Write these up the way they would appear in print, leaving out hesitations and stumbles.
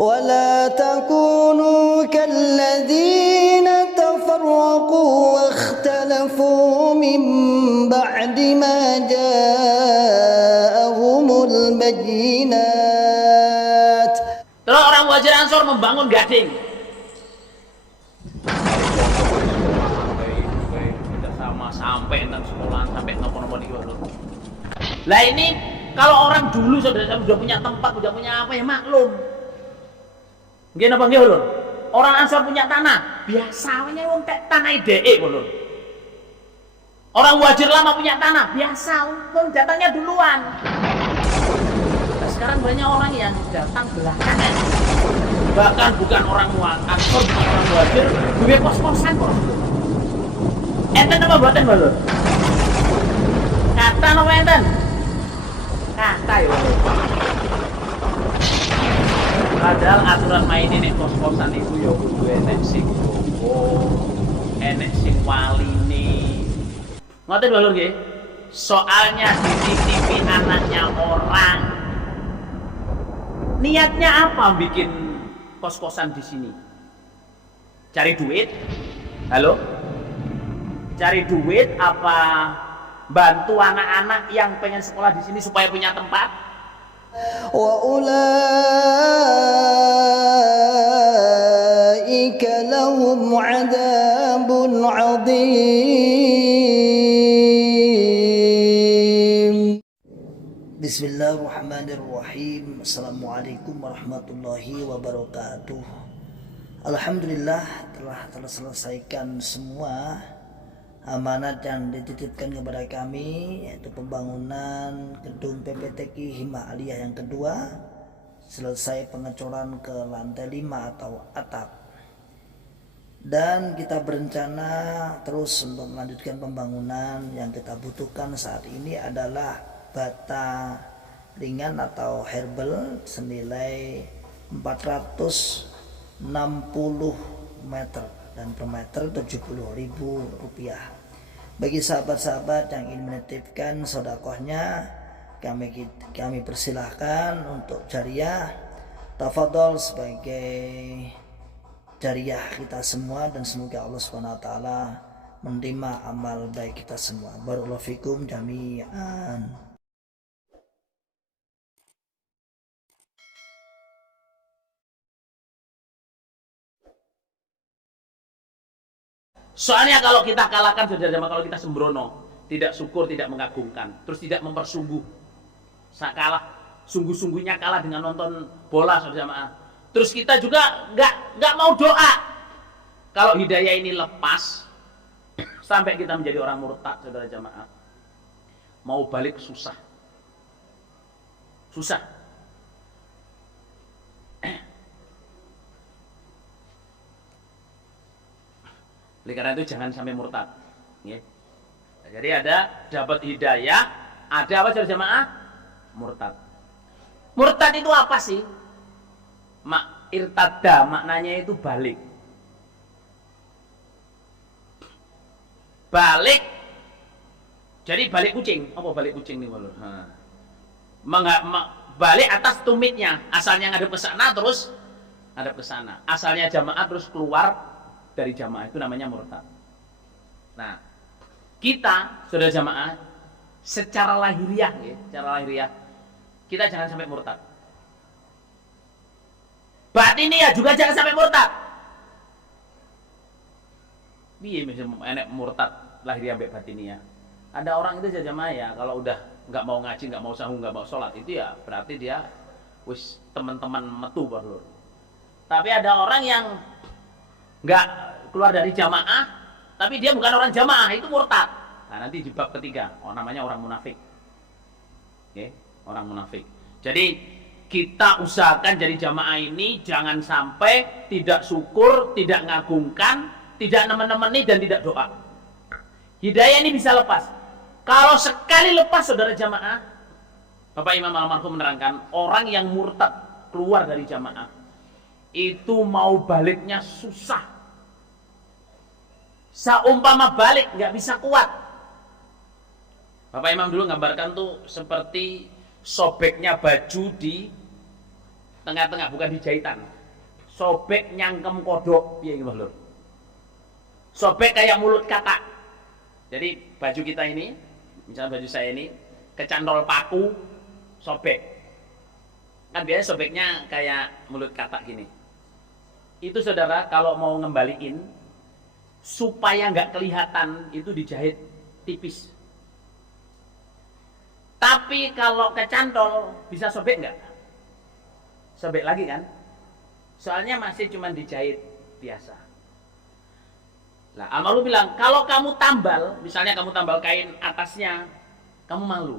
ولا تكونوا كالذين تفرقوا واختلفوا من بعد ما جاءهم البينات. Terus orang Muhajir Ansor membangun gading. Sampai entar sekolah sampai nopo-nopo nih lho. Lah ini kalau orang dulu saudara sudah punya tempat, sudah punya apa ya maklum. Nggih napa nggih lho. Orang Ansor punya tanah, biasa wae wong tanah dheke lho. Orang Muhajir lama punya tanah, biasa wong datangnya duluan. Nah, sekarang banyak orang yang datang belakangan. Bahkan bukan orang Ansor, bukan orang Muhajir, duwe kos-kosan kok. Enten apa buatan balon? Kata apa enten? Kata ya. Padahal aturan main ini kos-kosan itu ya kudu enek sing gowo, enek sing waline. Ngoten balon nggih? Soalnya dititipi anaknya orang. Niatnya apa bikin kos-kosan di sini? Cari duit? Halo? Cari duit apa bantu anak-anak yang pengen sekolah di sini supaya punya tempat? Wa ulaika lahum 'adzabun 'adzim. Bismillahirrahmanirrahim. Assalamualaikum warahmatullahi wabarakatuh. Alhamdulillah telah terselesaikan semua amanat yang dititipkan kepada kami, yaitu pembangunan gedung PPTQ Hima Aliyah yang kedua, selesai pengecoran ke lantai 5 atau atap, dan kita berencana terus untuk melanjutkan pembangunan. Yang kita butuhkan saat ini adalah bata ringan atau herbal senilai 460 meter dan per meter Rp70.000. Bagi sahabat-sahabat yang ingin menitipkan sedekahnya, kami persilahkan untuk jariyah. Tafadhol sebagai jariyah kita semua, dan semoga Allah SWT menerima amal baik kita semua. Barakallahu fikum jami'an. Soalnya kalau kita kalahkan saudara jamaah, kalau kita sembrono, tidak syukur, tidak mengagungkan, terus tidak mempersungguh, kalah, sungguh-sungguhnya kalah dengan nonton bola saudara jamaah. Terus kita juga nggak mau doa. Kalau hidayah ini lepas, sampai kita menjadi orang murtad saudara jamaah, mau balik susah. Oleh karena itu jangan sampai murtad. Ya. Jadi ada dapat hidayah, ada apa saudara jamaah? Murtad. Murtad itu apa sih? Irtada maknanya itu balik. Balik. Jadi balik kucing. Apa balik kucing nih walur? Balik atas tumitnya. Asalnya ngadep ke sana terus ngadep ke sana. Asalnya jamaah terus keluar dari jamaah, itu namanya murtad. Nah, kita saudara jamaah secara lahiriah ya, kita jangan sampai murtad. Batiniyah juga jangan sampai murtad. Piye enek murtad lahiriah mbek batiniyah. Ada orang itu saudara jamaah ya, kalau udah nggak mau ngaji, nggak mau sahur, nggak mau sholat, itu ya berarti dia wis teman-teman metu baru. Tapi ada orang yang nggak keluar dari jamaah, tapi dia bukan orang jamaah, itu murtad. Nah, nanti di bab ketiga, namanya orang munafik. Oke, orang munafik. Jadi kita usahakan jadi jamaah ini jangan sampai tidak syukur, tidak ngagungkan, tidak nemen-nemeni, dan tidak doa. Hidayah ini bisa lepas. Kalau sekali lepas saudara jamaah, Bapak Imam almarhum menerangkan, orang yang murtad keluar dari jamaah itu mau baliknya susah. Saumpama balik nggak bisa kuat. Bapak Imam dulu gambarkan tuh seperti sobeknya baju di Tengah-tengah, bukan di jahitan. Sobek nyangkem kodok, piye iki Mbah Lur. Sobek kayak mulut katak. Jadi baju kita ini, misalnya baju saya ini, kecantol paku, sobek. Kan biasanya sobeknya kayak mulut katak gini. Itu saudara kalau mau ngembaliin, supaya nggak kelihatan itu dijahit tipis. Tapi kalau kecantol bisa sobek nggak? Sobek lagi kan? Soalnya masih cuma dijahit biasa. Nah, Amalu bilang, kalau kamu tambal, misalnya kamu tambal kain atasnya, kamu malu.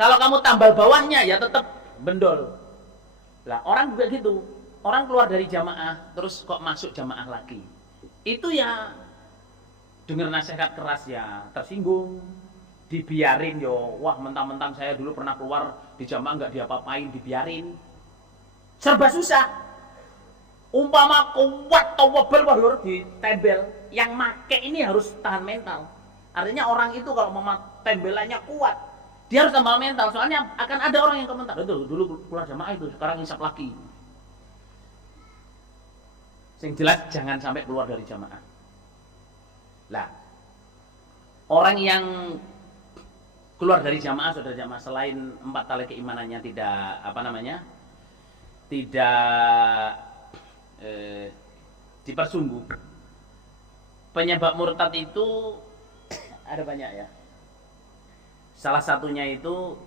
Kalau kamu tambal bawahnya, ya tetap bendol. Lah, orang juga gitu. Orang keluar dari jamaah, terus kok masuk jamaah lagi. Itu ya, dengar nasihat keras ya, tersinggung. Dibiarin yo, wah mentang-mentang saya dulu pernah keluar di jamaah nggak diapa-apain, dibiarin. Serba susah. Umpama kuat tawabel Mbah Lur ditembel, yang make ini harus tahan mental. Artinya orang itu kalau mau tembelannya kuat, dia harus tambah mental. Soalnya akan ada orang yang komentar, itu dulu keluar jamaah itu, sekarang hisap lagi. Yang jelas jangan sampai keluar dari jamaah. Lah, orang yang keluar dari jamaah, saudara jamaah, selain 4 tali keimanannya tidak dipersungguh, penyebab murtad itu ada banyak ya. Salah satunya itu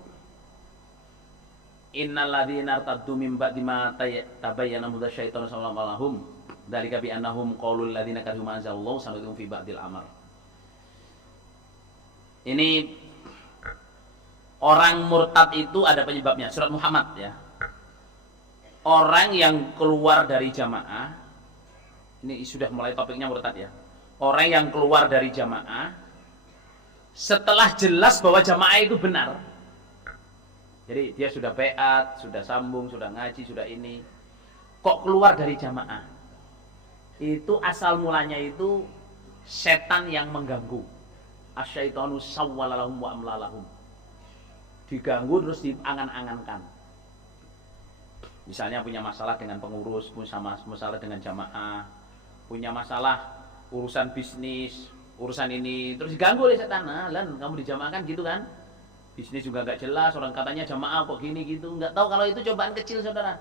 innal ladzina irtaddu min ba'di ma tabayyana lahumul syaitanu sawalahum dzalika bi annahum qaulul ladzina karihu ma anzalallahu sanudhum fi ba'dil amr. Ini orang murtad itu ada penyebabnya, surat Muhammad ya. Orang yang keluar dari jamaah, ini sudah mulai topiknya murtad ya. Orang yang keluar dari jamaah setelah jelas bahwa jamaah itu benar. Jadi dia sudah beat, sudah sambung, sudah ngaji, sudah ini, kok keluar dari jamaah. Itu asal mulanya itu setan yang mengganggu. Asyaitonu sawwalalahum wa amlalahum. Diganggu terus diangan-angankan. Misalnya punya masalah dengan pengurus, punya masalah dengan jamaah, punya masalah urusan bisnis, urusan ini, terus diganggu oleh setan. Nah, lan kamu di jamaah kan gitu kan? Bisnis juga nggak jelas, orang katanya jamaah kok gini gitu, nggak tahu kalau itu cobaan kecil saudara.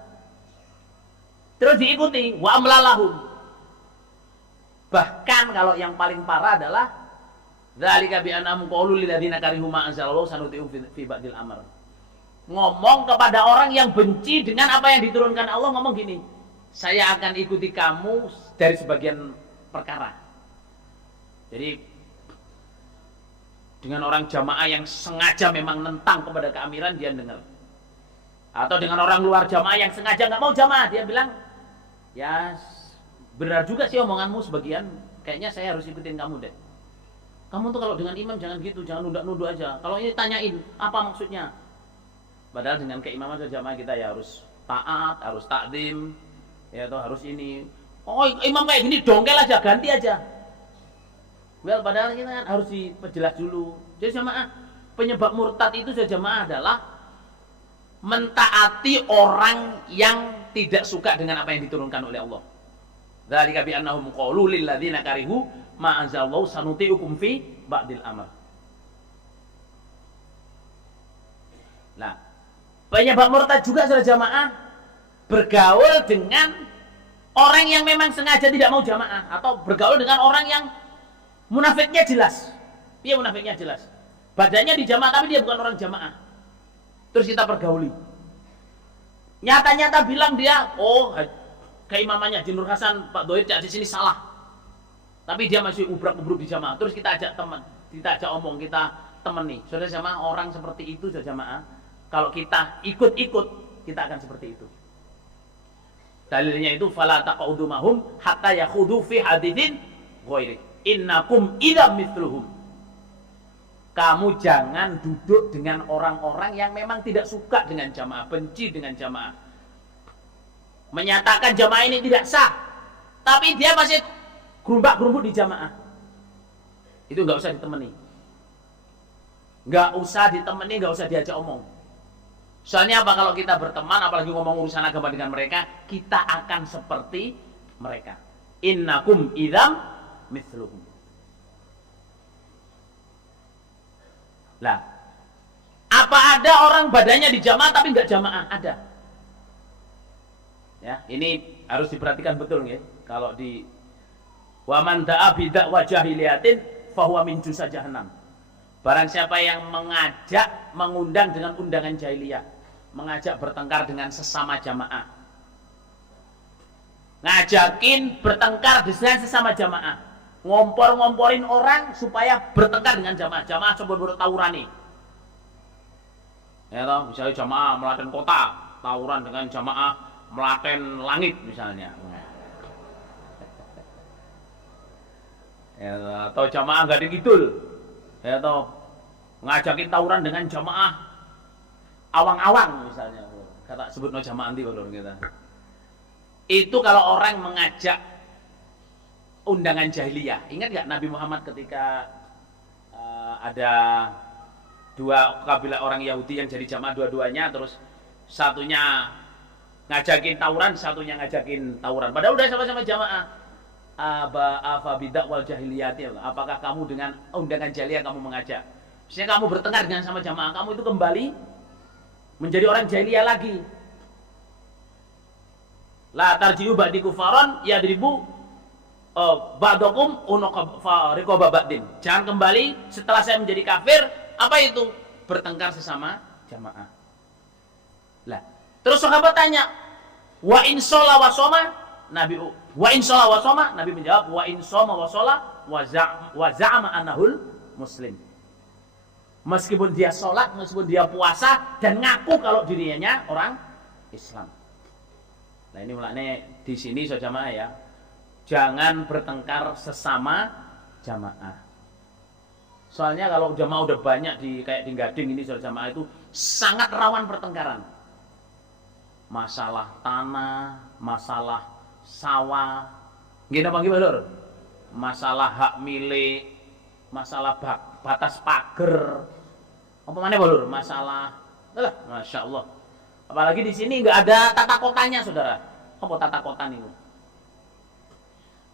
Terus diikuti, wa amlalahum. Bahkan kalau yang paling parah adalah dzalika bi annahum qaulul lil ladzina karihu ma anzalallahu sanuti'u fi ba'dil amr. Ngomong kepada orang yang benci dengan apa yang diturunkan Allah, ngomong gini, saya akan ikuti kamu dari sebagian perkara. Jadi dengan orang jamaah yang sengaja memang nentang kepada keamiran, dia dengar. Atau dengan orang luar jamaah yang sengaja nggak mau jamaah, dia bilang, ya benar juga sih omonganmu sebagian, kayaknya saya harus ikutin kamu deh. Kamu tuh kalau dengan imam jangan gitu, jangan nunduk-nunduk aja. Kalau ini tanyain, apa maksudnya? Padahal dengan keimaman jamaah kita ya harus taat, harus takdim, ya atau harus ini. Oh imam kayak gini dongkel aja, ganti aja. Well, padahal kita kan harus diperjelas dulu. Jadi jamaah, penyebab murtad itu jamaah adalah mentaati orang yang tidak suka dengan apa yang diturunkan oleh Allah. Dzalika bi annahum qaulu lil ladzina karihu ma anzalallahu sanuti'ukum fi ba'dil amr. Nah, penyebab murtad juga saudara jamaah bergaul dengan orang yang memang sengaja tidak mau jamaah, atau bergaul dengan orang yang munafiknya jelas. Dia munafiknya jelas. Badannya di jamaah tapi dia bukan orang jamaah. Terus kita pergauli. Nyata-nyata bilang dia, oh keimamannya Haji Nur Hasan, Pak Doir di sini salah. Tapi dia masih ubrak-ubruk di jamaah. Terus kita ajak teman, kita ajak omong, kita temen nih. Saudara jamaah, orang seperti itu saudara jamaah, kalau kita ikut-ikut, kita akan seperti itu. Dalilnya itu fala taqudu mahum hatta yakhudu fi haditsin ghairi. Innakum idzam mithluhum. Kamu jangan duduk dengan orang-orang yang memang tidak suka dengan jamaah, benci dengan jamaah. Menyatakan jamaah ini tidak sah, tapi dia masih gerumbak-gerumbuk di jamaah. Itu nggak usah ditemani. Nggak usah ditemani, nggak usah diajak omong. Soalnya apa, kalau kita berteman apalagi ngomong urusan agama dengan mereka, kita akan seperti mereka. Innakum idzam mithluhum. Lah, apa ada orang badannya di jamaah tapi nggak jamaah? Ada. Ya, ini harus diperhatikan betul ya. Kalau di wa man da'a bid'ah jahiliyatin fahuwa min jusa jahannam. Barang siapa yang mengajak, mengundang dengan undangan jahiliyah, mengajak bertengkar dengan sesama jamaah, ngajakin bertengkar dengan sesama jamaah, ngompor-ngomporin orang supaya bertengkar dengan jamaah sebut-sebut tawurani. Ya toh, misalnya jamaah Melaten Kota tawuran dengan jamaah Melaten Langit misalnya. Ya, atau jamaah Gading Kidul. Ya toh, ngajakin tawuran dengan jamaah Awang-Awang misalnya. Kata sebut no jamaah nanti kalau kita. Itu kalau orang mengajak undangan jahiliyah. Ingat nggak Nabi Muhammad ketika ada dua kabilah orang Yahudi yang jadi jamaah dua-duanya, terus satunya ngajakin tawuran, satunya ngajakin tawuran. Padahal udah sama-sama jamaah. Afa bidak wal jahiliyati. Apakah kamu dengan undangan jahiliyah kamu mengajak? Misalnya kamu bertengkar dengan sama jamaah, kamu itu kembali menjadi orang jahiliyah lagi. La tarji'u ba'di kufaron yadribu ba'dakum unuqa riqaba ba'din. Jangan kembali setelah saya menjadi kafir. Apa itu? Bertengkar sesama jamaah. Lah, terus sahabat tanya, wa in sholla wa shoma? Nabi wa in sholla wa shoma? Nabi menjawab, wa in shoma wa sholla wa za'ama anahul muslim. Meskipun dia sholat, meskipun dia puasa, dan ngaku kalau dirinya orang Islam. Nah ini mulanya di sini so jamaah ya, jangan bertengkar sesama jamaah. Soalnya kalau jamaah udah banyak kayak di Gading ini so jamaah itu sangat rawan pertengkaran. Masalah tanah, masalah sawah, gini apa gimana? Masalah hak milik, masalah batas pagar, apa mana Lur? Masalah, masya Allah. Apalagi di sini nggak ada tata kotanya, saudara. Apa tata kota nih?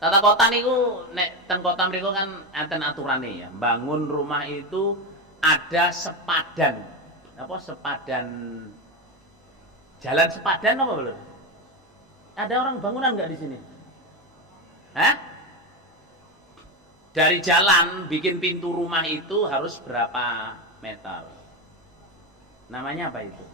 Tata kota nih, nek ten kota mereka kan enten aturannya ya. Bangun rumah itu ada sepadan, apa sepadan, jalan sepadan apa Lur? Ada orang bangunan nggak di sini? Hah? Dari jalan bikin pintu rumah itu harus berapa meter? Namanya apa itu?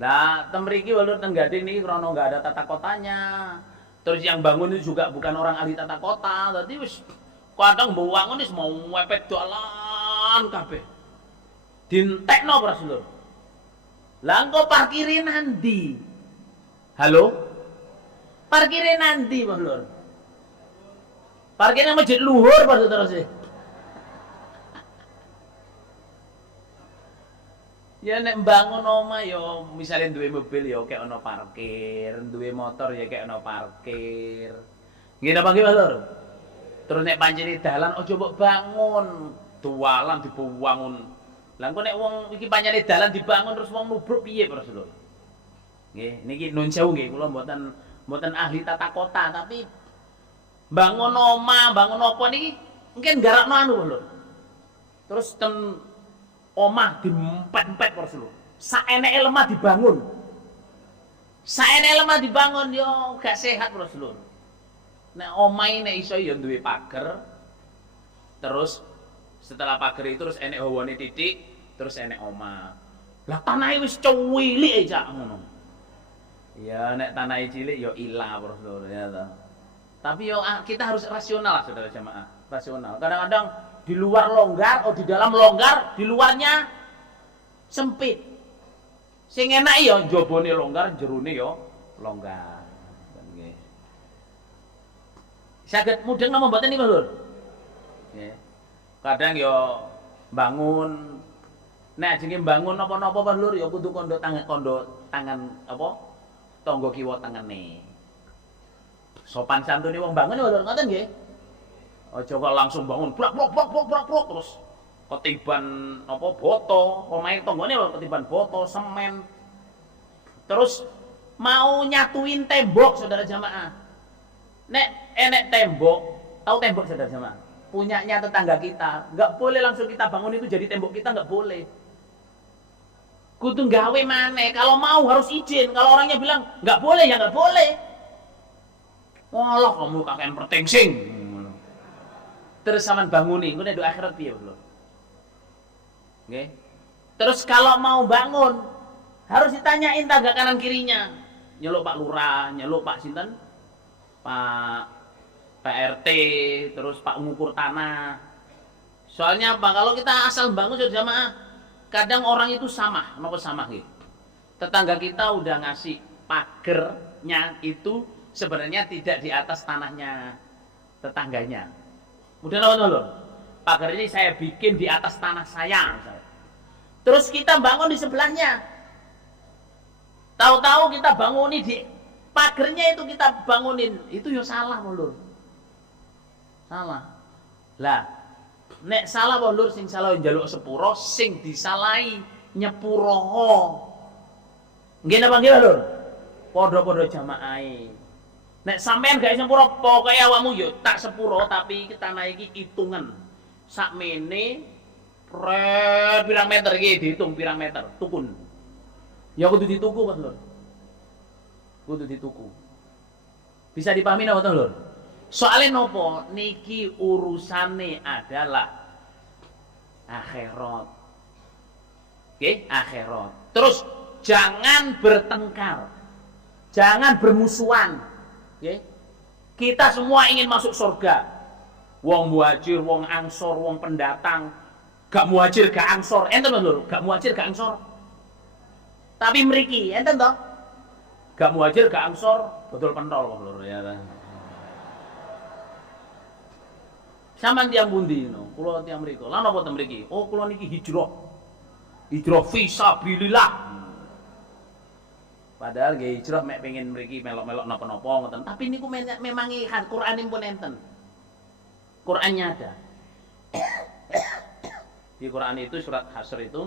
Nah, temriki walur teng Gading niki krono nggak ada tata kotanya. Terus yang bangun itu juga bukan orang ahli tata kota. Dadi wis kadang bangun wis mau mepet dalan kabeh. Dintekno ora Lur. Lah engko parkirin nanti. Halo? Parkirnya nanti, Mas Lur. Parkirnya masjid luhur pada terus sih. Ya nek bangun oma yo misalnya duwe mobil yo kayak ono parkir, duwe motor ya kayak ono parkir. Nggih napa nggih Mas Lur? Terus nek pancene dalan aja mbok bangun, tualan dibangun. Lah engko nek wong iki pancene dalan dibangun terus wong nubruk piye, Mas Lur? Nggih, niki nun sewu nggih kula mboten ahli tata kota, tapi bangun oma, bangun apa niki mungkin garakno anu lho. Terus ten omah diempet-empet terus lho. Saeneke lemah dibangun. Saeneke lemah dibangun yo gak sehat terus lho. Nek omahe nek iso ya duwe pager. Terus setelah pager itu terus enek hawane titik, terus enek omah. Lah tanahe wis cuwilik ae cak ngono. Ya nek tanah cilik yo ilah bro ya toh. Tapi yo kita harus rasional lah saudara jamaah, rasional. Kadang-kadang di luar longgar, di dalam longgar, di luarnya sempit. Sing enak yo jobone longgar, jerone yo longgar. Nggih. Saged mudeng napa mboten niku Lur? Nggih. Kadang yo bangun nek jenenge bangun napa-napa Lur yo kudu kondo tangan apa? Tonggo kiwa tengene. Sopan santune wong bangun lho ngoten nggih. Aja kok langsung bangun blak terus ketiban apa boto, omahe tanggane ketiban boto, semen. Terus mau nyatuin tembok saudara jamaah. Nek enek tembok, tahu tembok saudara jamaah? Punyanya tetangga kita, nggak boleh langsung kita bangun itu jadi tembok kita, nggak boleh. Kudu gawe maneh, kalau mau harus izin. Kalau orangnya bilang nggak boleh ya nggak boleh. Walah kamu kakek pertengsing. Terus sampean banguni, engko nek do akhirat piye lho. Nggih. Terus kalau mau bangun harus ditanyain tangga kanan kirinya. Nyeluk Pak Lurah, nyeluk Pak sinten? Pak RT, terus Pak ngukur tanah. Soalnya apa? Kalau kita asal bangun sudah jamaah, kadang orang itu sama, kenapa sama gitu? Tetangga kita udah ngasih pagernya itu sebenarnya tidak di atas tanahnya tetangganya. Udah lho. Pagar ini saya bikin di atas tanah saya misalnya. Terus kita bangun di sebelahnya. Tahu-tahu kita bangunin di pagernya itu kita bangunin. Itu ya salah lho. Salah. Lah, nek salah lho sing salah njaluk sepuro, sing disalahi nyepuro. Nggih napa nggih lho? Padha-padha jamaahe. Nek sampean gak sepuro, pokoke awakmu yo tak sepuro tapi tanah iki hitungan. Sakmene pirang meter iki dihitung pirang meter, tukun. Ya kudu dituku, Mas Lur. Kudu dituku. Bisa dipahami napa to, Lur? Soale nopo? Niki urusane adalah akhirat. Oke, akhirat. Terus jangan bertengkar. Jangan bermusuhan. Oke. Kita semua ingin masuk surga. Wong muhajir, wong ansor, wong pendatang, gak muhajir, gak ansor. Enten lho, gak muhajir, gak ansor. Tapi mriki, enten toh? Gak muhajir, gak ansor, betul pentol lho ya. Sampeyan tiyang pundi no? Kula tiyang mriku. Lah napa ten mriki? Oh, kula niki hijrah. Hijrah fisabilillah. Padahal nggih hijrah mek pengen mriki melok-melok napa-napa ngoten. Tapi niku memangi Qur'anipun enten. Qur'annya ada. Di Qur'an itu surat Hasyr itu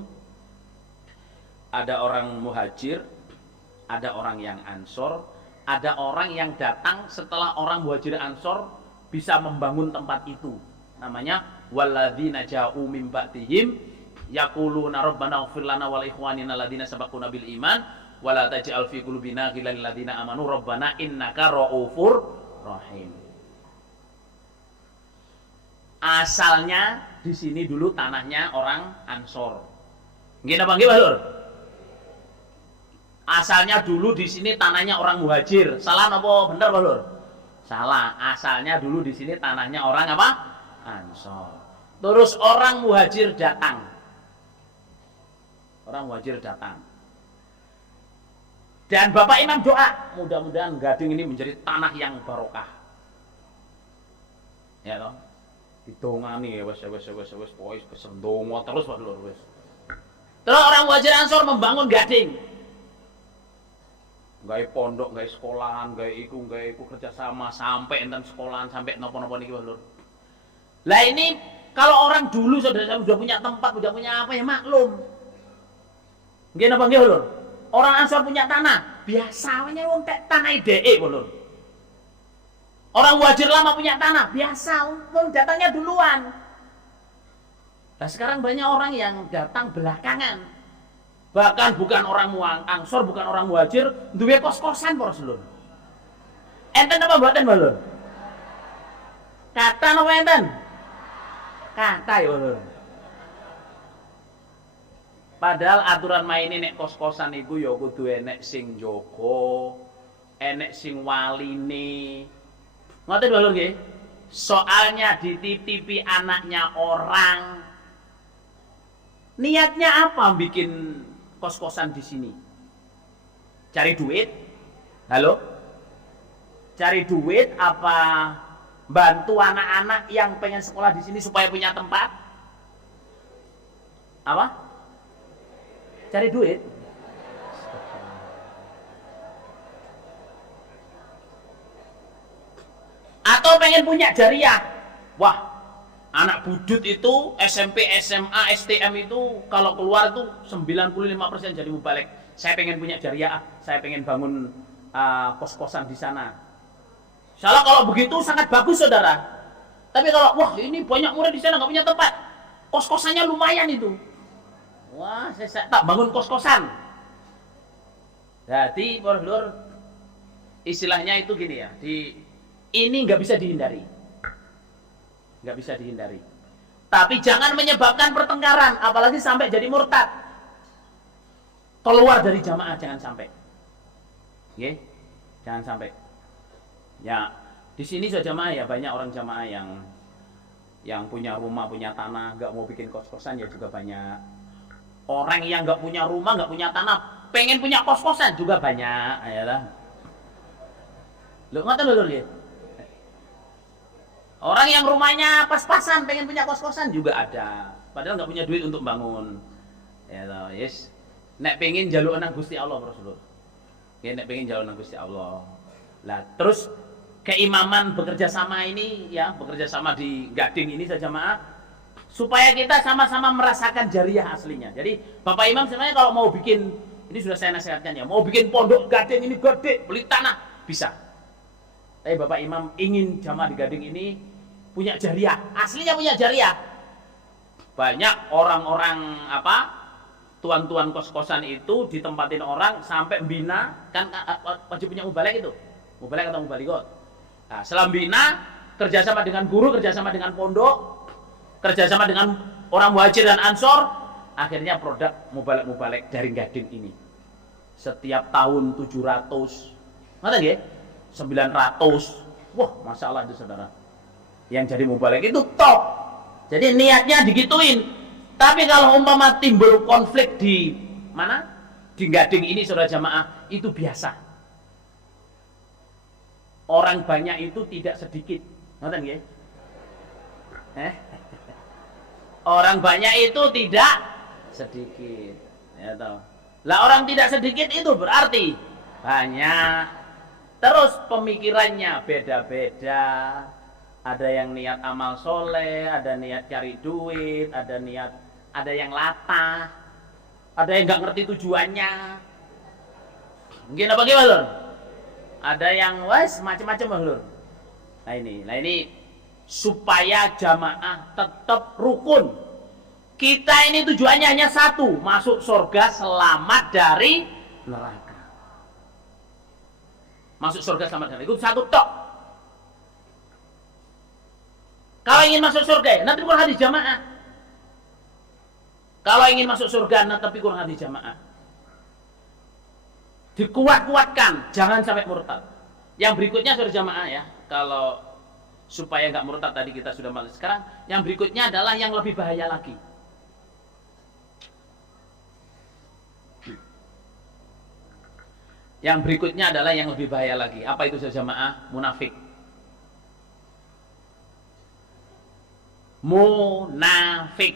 ada orang muhajir, ada orang yang ansor, ada orang yang datang setelah orang muhajir ansor bisa membangun tempat itu. Namanya walladzina ja'u min ba'dihim yaquluna rabbana ighfir lana wa li ikhwanina alladzina sabaquna bil iman wa la taj'al fi qulubina ghillan lil ladzina amanu rabbana innaka ra'ufur rahim. Asalnya di sini dulu tanahnya orang Ansor. Nggih napa nggih, Pak Lur? Asalnya dulu di sini tanahnya orang Muhajir. Salah napa bener, Pak Lur? Salah. Asalnya dulu di sini tanahnya orang apa? Ansor. Terus orang Muhajir datang. Orang Muhajir datang. Dan Bapak Imam doa, mudah-mudahan Gading ini menjadi tanah yang barokah. Ya toh? Ditongani wes pokoke kesendongo terus Pak Lur wes. Terus orang Muhajir Ansor membangun Gading. Gawe pondok, gawe sekolahan, gawe iku kerjasama sampai enten sekolahan sampai napa-napa niki Pak Lur. Lah ini kalau orang dulu saudara sudah punya tempat, sudah punya apa ya maklum. Nggih napa nggih Lur? Orang Ansor punya tanah, biasanya wong tek tanah dhek Pak Lur. Orang Muhajir lama punya tanah, biasa, datangnya duluan. Nah sekarang banyak orang yang datang belakangan. Bahkan bukan orang Ansor, bukan orang Muhajir, duwe kos-kosan para sedulur. Enten apa mboten, Lur? Kata napa enten? Kata ya, Lur. Padahal aturan maine nek kos-kosan iku ya kudu enek sing jaga, enek sing waline. Ngoten lho nggih. Soalnya dititipi anaknya orang. Niatnya apa bikin kos-kosan di sini? Cari duit? Halo? Cari duit apa bantu anak-anak yang pengen sekolah di sini supaya punya tempat? Apa? Cari duit? Atau pengen punya jariah? Wah, Anak budut itu SMP, SMA, STM itu kalau keluar itu 95% jadi mubalik. Saya pengen punya jariah, saya pengen bangun kos-kosan di sana. Salah kalau begitu sangat bagus saudara. Tapi kalau wah ini banyak murid di sana nggak punya tempat, kos-kosannya lumayan itu. Wah saya tak bangun kos-kosan. Jadi bro, istilahnya itu gini ya, ini nggak bisa dihindari. Nggak bisa dihindari. Tapi jangan menyebabkan pertengkaran, apalagi sampai jadi murtad. Keluar dari jamaah jangan sampai. Oke? Jangan sampai. Ya, di sini saja jamaah ya banyak orang jamaah yang punya rumah, punya tanah, nggak mau bikin kos-kosan ya juga banyak. Orang yang nggak punya rumah, nggak punya tanah, pengen punya kos-kosan juga banyak, ayalah. Lo nggak tahu lo lihat. Orang yang rumahnya pas-pasan pengen punya kos-kosan juga ada. Padahal nggak punya duit untuk bangun. Ya toh, yes. Nek pengen jaluk nang Gusti Allah, Rasulullah. Ya nek pengen jaluk nang Gusti Allah. Lah, terus keimaman bekerja sama ini ya, bekerja sama di Gading ini saja maaf supaya kita sama-sama merasakan jariah aslinya. Jadi, Bapak Imam sebenarnya kalau mau bikin ini sudah saya nasihatkan ya, mau bikin pondok Gading ini gede, beli tanah bisa. Tapi Bapak Imam ingin jamaah di Gading ini punya jariah, aslinya punya jariah. Banyak orang-orang tuan-tuan kos-kosan itu ditempatin orang sampai bina, kan wajib punya mubalek itu, mubalek atau mubalikot. Nah, setelah bina, kerjasama dengan guru, kerjasama dengan pondok, kerjasama dengan orang muhajir dan ansor, akhirnya produk mubalek-mubalek dari Gading ini. Setiap tahun 700, ngerti nggih? 900, wah masya Allah itu saudara. Yang jadi mubalek itu top. Jadi niatnya digituin. Tapi kalau umpama timbul konflik di mana? Di Gading ini saudara jamaah itu biasa. Orang banyak itu tidak sedikit. Ngerti nggih? Orang banyak itu tidak sedikit. Ya toh. Lah orang tidak sedikit itu berarti banyak. Terus pemikirannya beda-beda. Ada yang niat amal soleh, ada niat cari duit, ada yang latah, ada yang nggak ngerti tujuannya. Mungkin apa gimana lur? Ada yang macam-macam lur. Nah ini supaya jamaah tetap rukun. Kita ini tujuannya hanya satu, masuk surga selamat dari neraka. Masuk surga selamat dari neraka itu satu tok. Kalau ingin masuk surga, nanti kurang hadis jamaah. Kalau ingin masuk surga, nanti kurang hadis jamaah. Dikuat-kuatkan, jangan sampai murtad. Yang berikutnya saudara jamaah ya, kalau supaya nggak murtad tadi kita sudah malas. Sekarang yang berikutnya adalah yang lebih bahaya lagi. Yang berikutnya adalah yang lebih bahaya lagi. Apa itu saudara jamaah? Munafik. Munafik.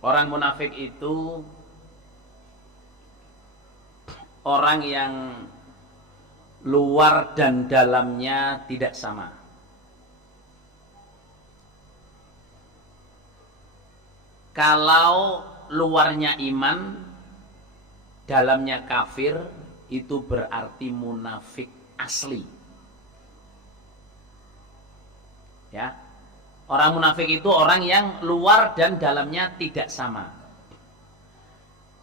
Orang munafik itu orang yang luar dan dalamnya tidak sama. Kalau luarnya iman, dalamnya kafir, itu berarti munafik asli. Ya. Orang munafik itu orang yang luar dan dalamnya tidak sama.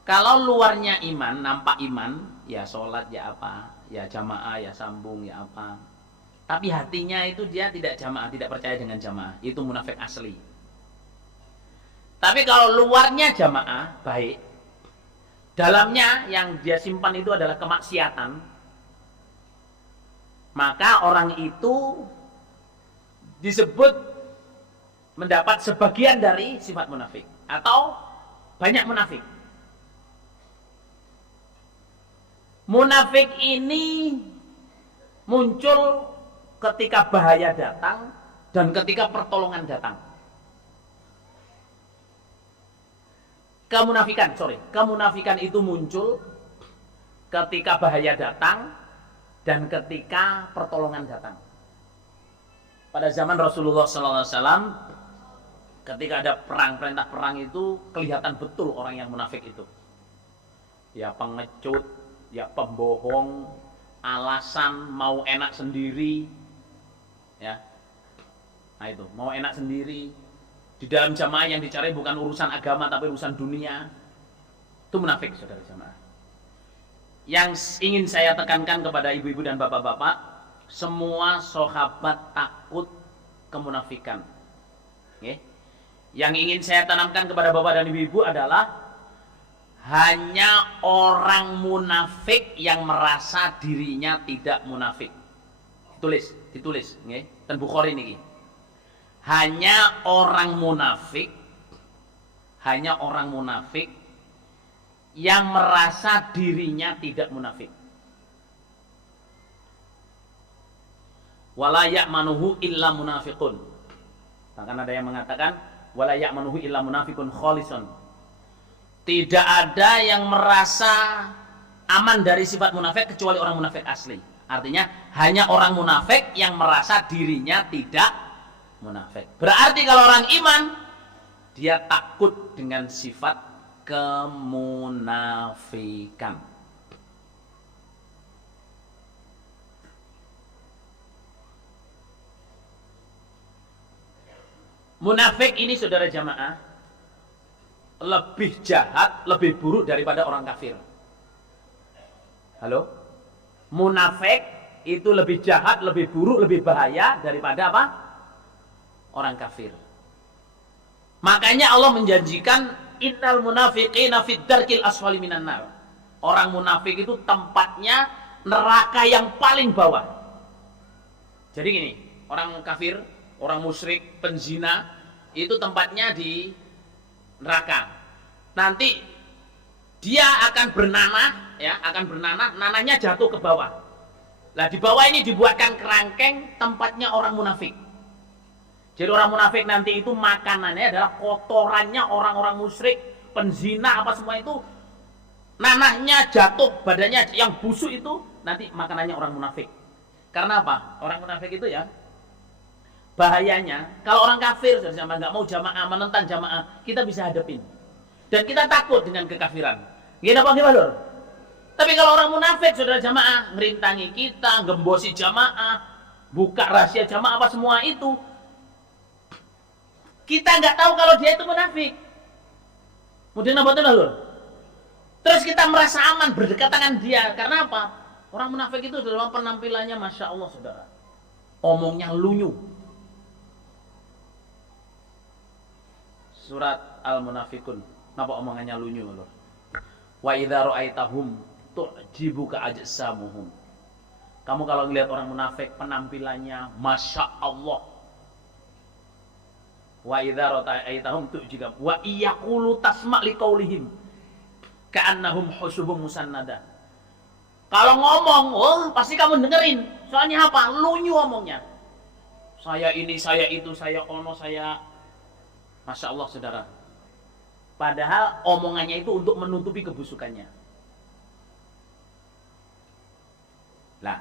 Kalau luarnya iman, nampak iman, ya sholat, ya apa, ya jamaah, ya sambung, ya apa. Tapi hatinya itu dia tidak jamaah, tidak percaya dengan jamaah. Itu munafik asli. Tapi kalau luarnya jamaah, baik. Dalamnya yang dia simpan itu adalah kemaksiatan. Maka orang itu disebut mendapat sebagian dari sifat munafik atau banyak munafik. Munafik ini muncul ketika bahaya datang dan ketika pertolongan datang. Kemunafikan itu muncul ketika bahaya datang dan ketika pertolongan datang. Pada zaman Rasulullah SAW, ketika ada perang, perintah perang itu kelihatan betul orang yang munafik itu. Ya pengecut, ya pembohong, alasan mau enak sendiri, ya. Nah itu, mau enak sendiri. Di dalam jamaah yang dicari bukan urusan agama tapi urusan dunia. Itu munafik, saudara jamaah. Yang ingin saya tekankan kepada ibu-ibu dan bapak-bapak, semua sahabat takut kemunafikan. Okay? Yang ingin saya tanamkan kepada bapak dan ibu-ibu adalah hanya orang munafik yang merasa dirinya tidak munafik. Ditulis, okay? Dan Bukhari ini. Hanya orang munafik yang merasa dirinya tidak munafik. Wala ya'manuhu illa munafiqun. Bahkan ada yang mengatakan wala ya'manuhu illa munafiqun khalisun. Tidak ada yang merasa aman dari sifat munafik kecuali orang munafik asli. Artinya hanya orang munafik yang merasa dirinya tidak munafik. Berarti kalau orang iman, dia takut dengan sifat kemunafikan. Munafik ini, saudara jamaah, lebih jahat, lebih buruk daripada orang kafir. Halo? Munafik itu lebih jahat, lebih buruk, lebih bahaya daripada apa? Orang kafir. Makanya Allah menjanjikan innal munafiqina fid darkil asfali minan nar. Orang munafik itu tempatnya neraka yang paling bawah. Jadi gini, orang kafir, orang musyrik, penzina itu tempatnya di neraka. Nanti dia akan bernanah, ya, nanahnya jatuh ke bawah. Lah di bawah ini dibuatkan kerangkeng tempatnya orang munafik. Jadi orang munafik nanti itu makanannya adalah kotorannya orang-orang musyrik, penzina, apa semua itu. Nanahnya jatuh, badannya yang busuk itu nanti makanannya orang munafik. Karena apa? Orang munafik itu ya, bahayanya, kalau orang kafir sama nggak mau jamaah, menentang jamaah, kita bisa hadapin. Dan kita takut dengan kekafiran. Gimana Pak Gimana? Tapi kalau orang munafik, saudara jamaah, ngerintangi kita, gembosi jamaah, buka rahasia jamaah, apa semua itu, kita nggak tahu kalau dia itu munafik. Kemudian apa itu lho? Terus kita merasa aman berdekatan dengan dia. Karena apa? Orang munafik itu dalam penampilannya, masya Allah, saudara, omongnya lunyu. Surat Al-Munafikun. Kenapa omongannya lunyu lho? Wa idza ra'aitahum tu'jibuka ajsamuhum. Kamu kalau ngelihat orang munafik, penampilannya masya Allah. Wa idza ra'aitahum tu'jibka wa iyaqulu tasma' liqaulihim ka'annahum husubun musannada. Kalau ngomong, oh pasti kamu dengerin. Soalnya apa? Lunyu omongnya. Saya ini, saya itu, saya ono, saya, masya Allah, saudara. Padahal omongannya itu untuk menutupi kebusukannya. Lah,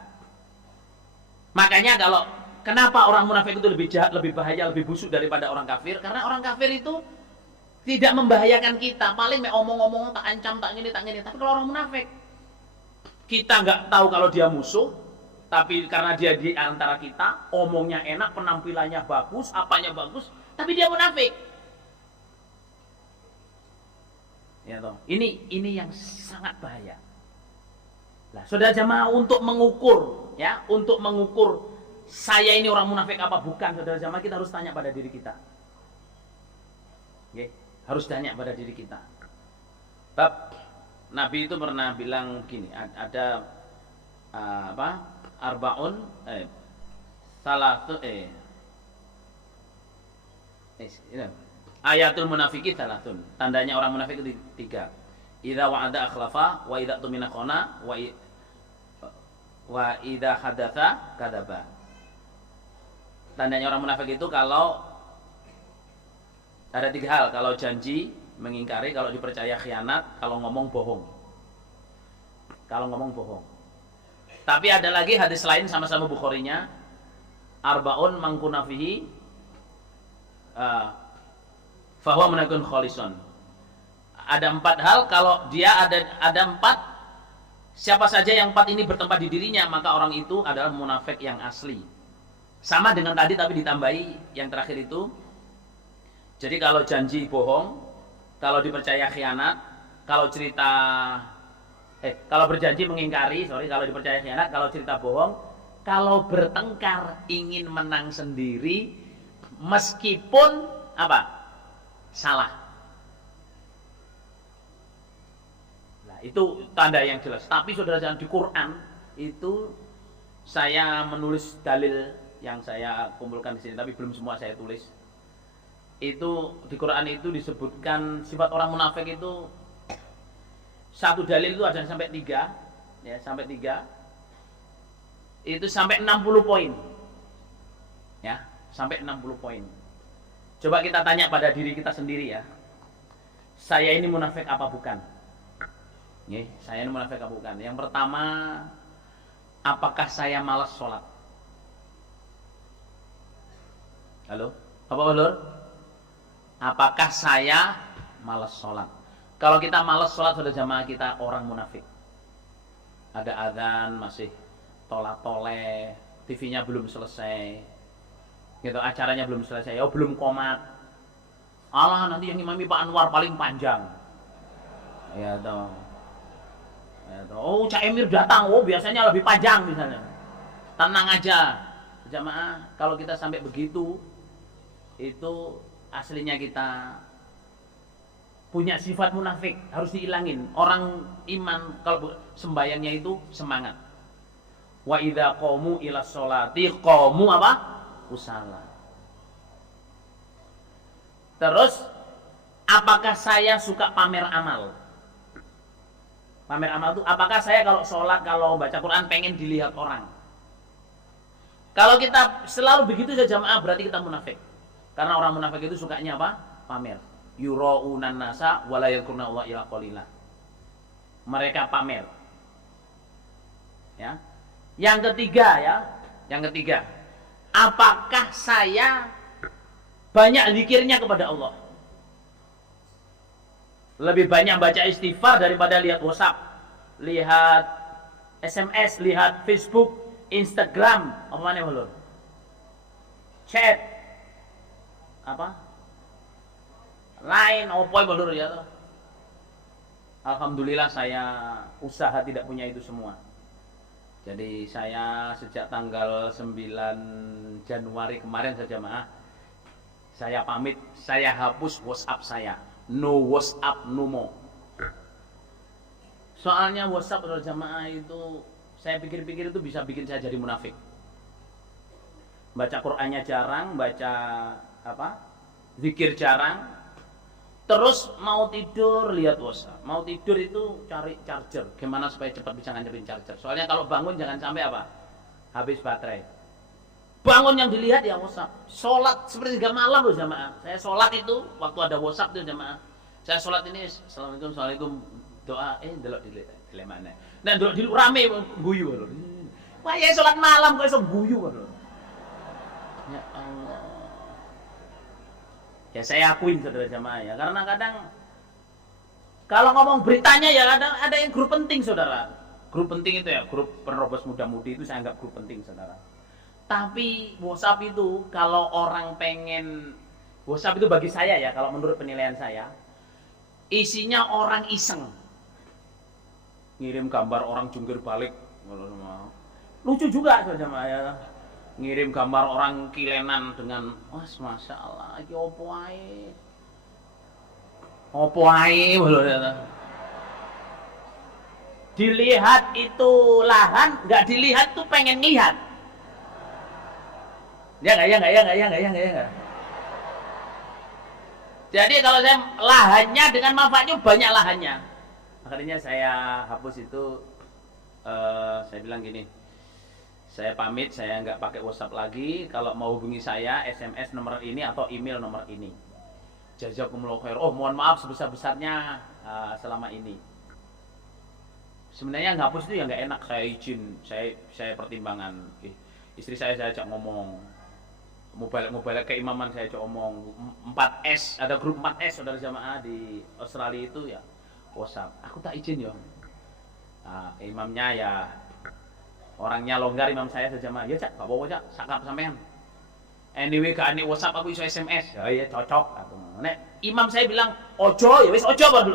makanya kalau kenapa orang munafik itu lebih jahat, lebih bahaya, lebih busuk daripada orang kafir? Karena orang kafir itu tidak membahayakan kita. Paling omong-omong tak ancam, tak gini. Tapi kalau orang munafik, kita nggak tahu kalau dia musuh, tapi karena dia di antara kita, omongnya enak, penampilannya bagus, apanya bagus, tapi dia munafik. Ya toh. Ini yang sangat bahaya. Lah, saudara jamaah, untuk mengukur, ya, untuk mengukur saya ini orang munafik apa bukan, saudara jamaah, kita harus tanya pada diri kita. Oke, harus tanya pada diri kita. Bab Nabi itu pernah bilang gini, ada arbaun ayatul munafiki salatun. Tandanya orang munafik itu 3. Idza wa'ada akhlafa wa idza tumina khana wa idza hadatsa kadzaba. Tandanya orang munafik itu kalau ada 3 hal, kalau janji mengingkari, kalau dipercaya khianat, kalau ngomong bohong. kalau ngomong bohong. Tapi ada lagi hadis lain sama-sama Bukharinya, arbaun mangkuna fihi fahuwa munafqun khalisun. Ada 4 hal, kalau dia ada 4, siapa saja yang 4 ini bertempat di dirinya, maka orang itu adalah munafik yang asli. Sama dengan tadi tapi ditambahi yang terakhir itu. Jadi kalau janji bohong, kalau dipercaya khianat, kalau berjanji mengingkari, kalau dipercaya khianat, kalau cerita bohong, kalau bertengkar ingin menang sendiri meskipun apa? Salah. Nah, itu tanda yang jelas. Tapi saudara jangan, di Quran itu saya menulis dalil yang saya kumpulkan di sini, tapi belum semua saya tulis. Itu di Quran itu disebutkan sifat orang munafik itu, satu dalil itu ada sampai 3, ya, sampai 3. Itu sampai 60 poin. Ya, sampai 60 poin. Coba kita tanya pada diri kita sendiri ya. Saya ini munafik apa bukan? Saya ini munafik apa bukan? Yang pertama, apakah saya malas sholat? Halo? Apa Lur? Apakah saya malas sholat? Kalau kita malas sholat, saudara jamaah, kita orang munafik. Ada adzan masih tolak-toleh, TV-nya belum selesai, gitu, acaranya belum selesai, belum komat. Allah, nanti yang imami Pak Anwar paling panjang. Ya toh. Cak Emir datang, biasanya lebih panjang misalnya. Tenang aja, jamaah. Kalau kita sampai begitu, itu aslinya kita punya sifat munafik, harus dihilangin. Orang iman kalau sembayangnya itu semangat. Wa idza qamu ila sholati qamu apa? Kusala. Terus, apakah saya suka pamer amal? Pamer amal itu, apakah saya kalau sholat, kalau baca Quran pengen dilihat orang? Kalau kita selalu begitu saja jamaah, berarti kita munafik. Karena orang munafik itu sukanya apa? Pamer. Yura'unan nasa wa la yadhkuruna Allah illa qalila. Mereka pamer. Ya. Yang ketiga, apakah saya banyak zikirnya kepada Allah? Lebih banyak baca istighfar daripada lihat WhatsApp, lihat SMS, lihat Facebook, Instagram, apa mana Lur? Chat, apa? Lain, apa Lur ya toh? Alhamdulillah saya usaha tidak punya itu semua. Jadi saya sejak tanggal 9 Januari kemarin saja saya pamit, saya hapus WhatsApp saya. No WhatsApp no more. Soalnya WhatsApp adalah jamaah itu, saya pikir-pikir itu bisa bikin saya jadi munafik. Baca Qur'annya jarang, baca zikir jarang. Terus mau tidur lihat WhatsApp. Mau tidur itu cari charger. Gimana supaya cepat bisa ngancurin charger. Soalnya kalau bangun jangan sampai habis baterai. Bangun yang dilihat ya WhatsApp. Sholat sepertiga malam loh jamaah. Saya sholat itu waktu ada WhatsApp tuh jamaah. Saya sholat ini assalamualaikum doa delok di mana. Nah delok di rame guyu loh. Wah ya sholat malam kok iso guyu loh. Ya Allah. Ya saya akuin saudara jamaah ya. Karena kadang kalau ngomong beritanya ya kadang ada yang grup penting saudara. Grup penting itu ya grup penerobos muda-mudi itu saya anggap grup penting saudara. Tapi WhatsApp itu kalau orang pengen, WhatsApp itu bagi saya ya, kalau menurut penilaian saya, isinya orang iseng. Ngirim gambar orang jungkir balik, lucu juga saja ya. Ngirim gambar orang kilenan dengan, masya Allah, ini opo ae, dilihat itu lahan, nggak dilihat tuh pengen lihat. Ya enggak. Jadi kalau saya lahannya dengan manfaatnya banyak lahannya. Makanya saya hapus itu. Saya bilang gini, saya pamit, saya nggak pakai WhatsApp lagi. Kalau mau hubungi saya, SMS nomor ini atau email nomor ini. Jazakumullahu khair. Mohon maaf sebesar-besarnya selama ini. Sebenarnya ngapus itu ya nggak enak, saya izin, saya pertimbangan. Istri saya ajak ngomong, mobile keimaman saya ajak ngomong. 4S, ada grup 4S saudara jamaah di Australia itu ya WhatsApp. Aku tak izin ya. Nah, imamnya ya orangnya longgar, imam saya sejamaah. Ya cak, gak apa-apa cak, sakap sampean. Anyway, ke ane WhatsApp aku iso SMS. Ya iya cocok aku. Nek imam saya bilang ojo, ya wis ojo bae.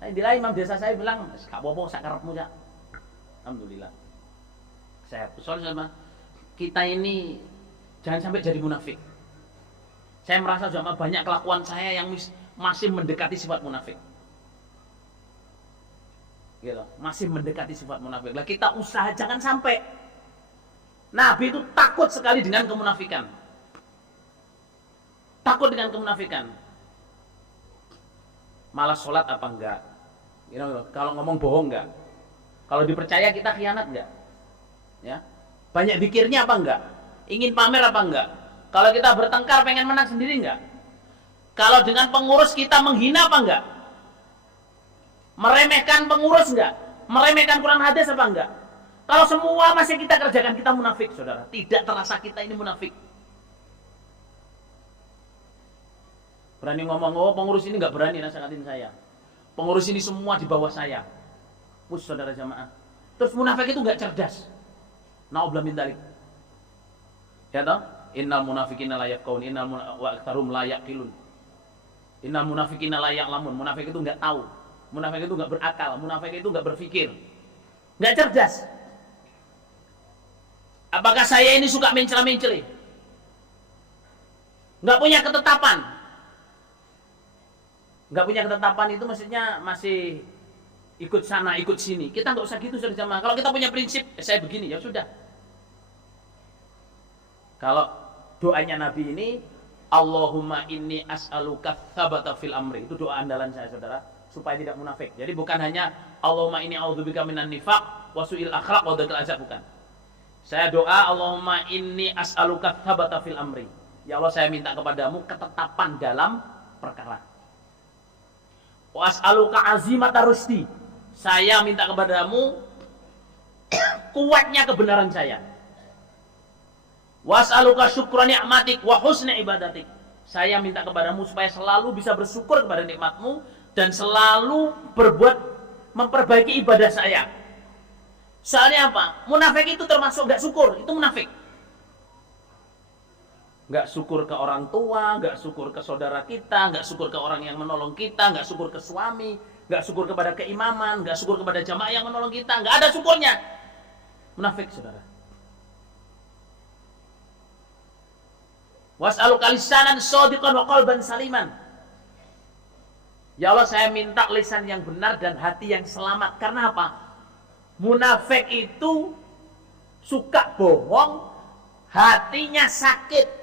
Saya bilang imam desa saya bilang, gak apa-apa sak karepmu cak. Alhamdulillah. Saya soalnya sama kita ini jangan sampai jadi munafik. Saya merasa sama banyak kelakuan saya yang masih mendekati sifat munafik. Gitu, masih mendekati sifat munafik. Lah kita usaha jangan sampai. Nabi itu takut sekali dengan kemunafikan. Takut dengan kemunafikan. Malah sholat apa enggak? Kalau ngomong bohong enggak? Kalau dipercaya kita khianat enggak? Ya. Banyak pikirnya apa enggak? Ingin pamer apa enggak? Kalau kita bertengkar pengen menang sendiri enggak? Kalau dengan pengurus kita menghina apa enggak? Meremehkan pengurus enggak? Meremehkan Quran hadis apa enggak? Kalau semua masih kita kerjakan, kita munafik, saudara. Tidak terasa kita ini munafik. Berani ngomong, oh pengurus ini enggak berani nasihatin saya. Pengurus ini semua di bawah saya. Pus saudara jamaah. Terus munafik itu enggak cerdas. Na'udzubillah min dzalik. Ya toh? Innal munafiqina la yafqahun, wa aktsaruhum la yaqilun. Innal munafiqina la ya'lamun. Munafik itu enggak tahu. Munafik itu enggak berakal, munafik itu enggak berpikir. Enggak cerdas. Apakah saya ini suka mencela-mencela? Enggak punya ketetapan. Enggak punya ketetapan itu maksudnya masih ikut sana, ikut sini. Kita enggak usah gitu saudara jamaah. Kalau kita punya prinsip, saya begini, ya sudah. Kalau doanya Nabi ini, Allahumma inni as'aluka tsabata fil amri. Itu doa andalan saya, saudara, supaya tidak munafik. Jadi bukan hanya Allahumma inni a'udzubika minan nifaq wa su'il akhlaq wa dzakal azab, bukan. Saya doa Allahumma inni as'aluka tsabata fil amri. Ya Allah, saya minta kepadamu ketetapan dalam perkara. Wa as'aluka azimata rusdi. Saya minta kepadamu kuatnya kebenaran saya. Wa as'aluka syukra ni'matik wa husna ibadatik. Saya minta kepadamu supaya selalu bisa bersyukur kepada nikmatmu dan selalu memperbaiki ibadah saya. Soalnya apa? Munafik itu termasuk gak syukur, itu munafik. Gak syukur ke orang tua, gak syukur ke saudara kita, gak syukur ke orang yang menolong kita, gak syukur ke suami, gak syukur kepada keimaman, gak syukur kepada jamaah yang menolong kita, gak ada syukurnya. Munafik, saudara. Was'aluka lisanan shadiqan wa qalban saliman. Ya Allah, saya minta lisan yang benar dan hati yang selamat. Karena apa? Munafik itu suka bohong, hatinya sakit.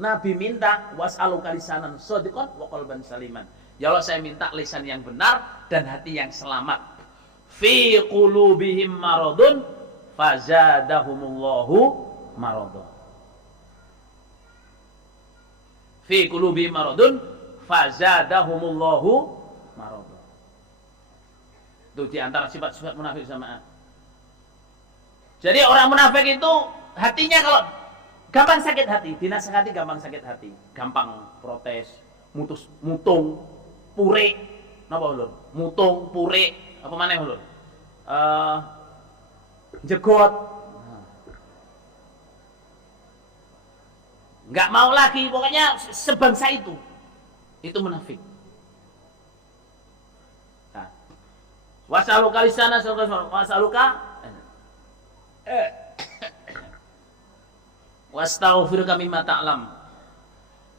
Nabi minta was'aluka lisanan shadiqan wa qalban saliman. Ya Allah, saya minta lisan yang benar dan hati yang selamat. Fi qulubihim maradun fazadahumullahu maradun. Fi qulubihim maradun fazadahumullahu maradun. Itu di antara sifat-sifat munafik jamaah. Jadi orang munafik itu hatinya kalau gampang sakit hati, dinasihati gampang sakit hati, gampang protes, mutung, pure, napa ulun? Mutung, pure, apa maneh ulun? Jegot. Enggak mau lagi, pokoknya sebangsa itu. Itu munafik. Nah. Was'aluka lisana was'aluka wastaghfiruka mimma ta'lam.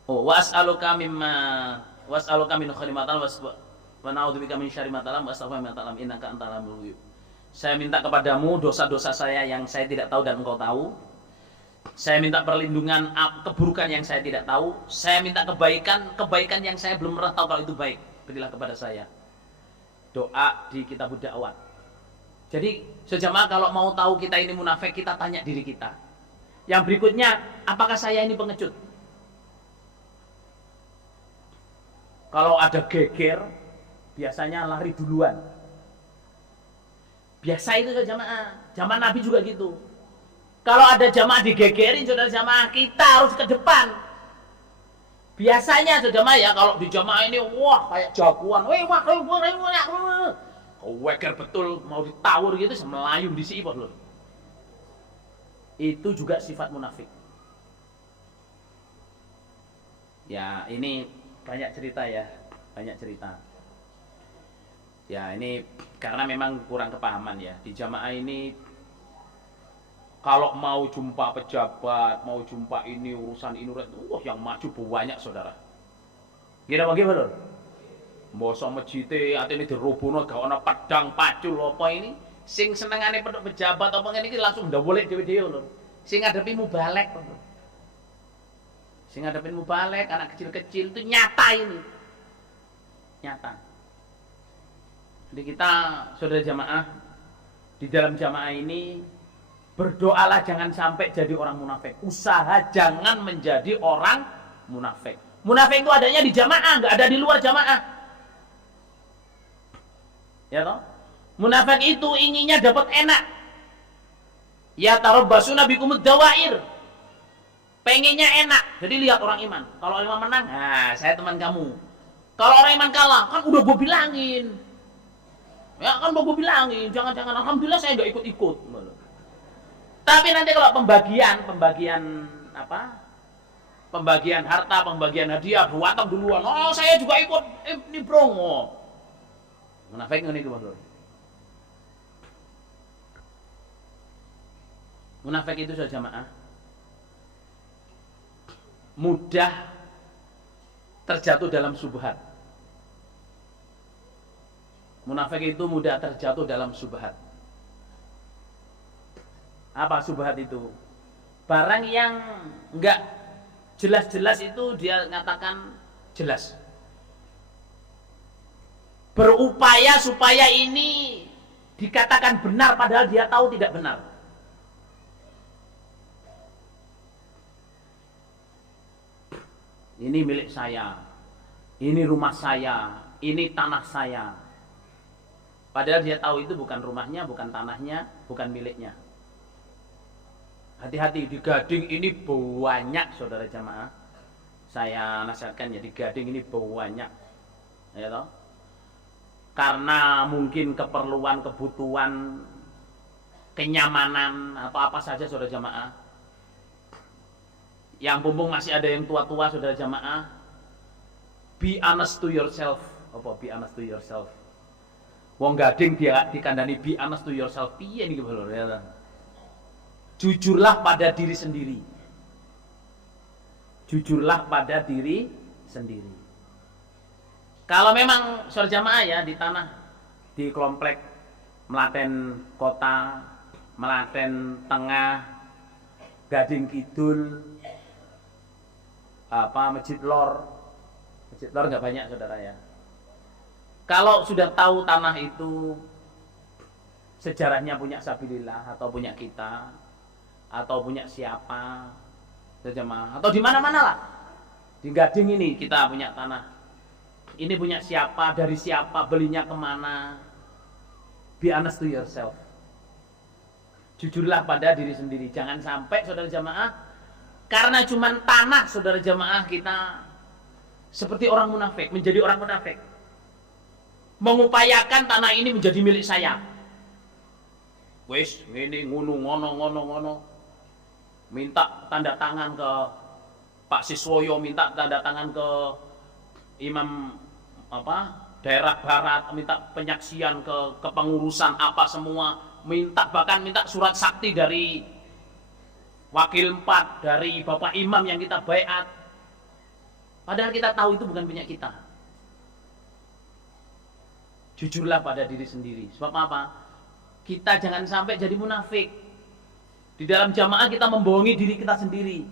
Oh, was'aluka min khairi ma ta'lam wa na'udzubika min syarri ma ta'lam wastaghfiruka mimma ta'lam innaka antal alimul ghuyub. Saya minta kepadamu dosa-dosa saya yang saya tidak tahu dan engkau tahu. Saya minta perlindungan keburukan yang saya tidak tahu. Saya minta kebaikan yang saya belum pernah tahu kalau itu baik. Berilah kepada saya. Doa di kitab dakwah. Jadi sejamaah kalau mau tahu kita ini munafik, kita tanya diri kita. Yang berikutnya, apakah saya ini pengecut? Kalau ada geger, biasanya lari duluan. Biasa itu jamaah. Zaman Nabi juga gitu. Kalau ada jamaah digegerin, saudara jamaah, kita harus ke depan. Biasanya saudara ya, kalau di jamaah ini, wah kayak jagoan. Weker betul, mau ditawur gitu, melayung di sini loh. Itu juga sifat munafik. Ya, ini banyak cerita ya, banyak cerita. Ya, ini karena memang kurang kepahaman ya. Di jamaah ini kalau mau jumpa pejabat, mau jumpa ini urusan ini, yang maju banyak saudara. Kira bagaimana? Mbosok masjid atene dirobohno gak ana pedang pacul apa ini. Sing senengane pejabat apa ngene iki langsung ndawolek dhewe-dhewe lho. Sing ngadepi mubalek. Sing ngadepin mubalek, anak kecil-kecil itu nyata ini. Nyata. Jadi kita, saudara jamaah, di dalam jamaah ini, berdoalah jangan sampai jadi orang munafik. Usaha jangan menjadi orang munafik. Munafik itu adanya di jamaah, nggak ada di luar jamaah. Ya toh? Munafik itu inginnya dapat enak. Ya tarabbasuna bikumud dawair. Pengennya enak, jadi lihat orang iman. Kalau orang iman menang, nah saya teman kamu. Kalau orang iman kalah, kan udah gue bilangin. Ya kan gue bilangin, jangan-jangan alhamdulillah saya nggak ikut-ikut. Tapi nanti kalau pembagian harta, pembagian hadiah, buatan duluan. Oh saya juga ikut, ini brongo. Munafik ini itu bro. Munafik itu saja jamaah. Mudah terjatuh dalam subhat. Munafik itu mudah terjatuh dalam subhat. Apa subhat itu? Barang yang enggak jelas-jelas itu dia ngatakan jelas. Berupaya supaya ini dikatakan benar padahal dia tahu tidak benar. Ini milik saya, ini rumah saya, ini tanah saya. Padahal dia tahu itu bukan rumahnya, bukan tanahnya, bukan miliknya. Hati-hati, di Gading ini banyak saudara jamaah. Saya nasihatkan ya, di Gading ini banyak. Ya toh? Karena mungkin keperluan, kebutuhan, kenyamanan atau apa saja saudara jamaah. Yang mumpung masih ada yang tua-tua saudara jamaah, be honest to yourself. Apa be honest to yourself? Wong Gading dia dikandani be honest to yourself. Piye niki lho ya. Jujurlah pada diri sendiri. Jujurlah pada diri sendiri. Kalau memang saudara jamaah ya di tanah, di komplek Melaten Kota, Melaten Tengah, Gading Kidul, Masjid Lor nggak banyak saudara ya. Kalau sudah tahu tanah itu sejarahnya punya Sabilillah atau punya kita atau punya siapa jemaah atau di mana-mana lah, di Gading ini kita punya tanah, ini punya siapa, dari siapa, belinya kemana. Be honest to yourself. Jujurlah pada diri sendiri. Jangan sampai saudara jemaah karena cuma tanah saudara jemaah kita seperti orang munafik, menjadi orang munafik. Mengupayakan tanah ini menjadi milik saya. Wes, ini ngono. Minta tanda tangan ke Pak Siswoyo, minta tanda tangan ke Imam daerah barat, minta penyaksian ke kepengurusan apa semua, bahkan minta surat sakti dari Wakil 4, dari Bapak Imam yang kita baiat. Padahal kita tahu itu bukan punya kita. Jujurlah pada diri sendiri. Sebab apa? Kita jangan sampai jadi munafik. Di dalam jamaah kita membohongi diri kita sendiri.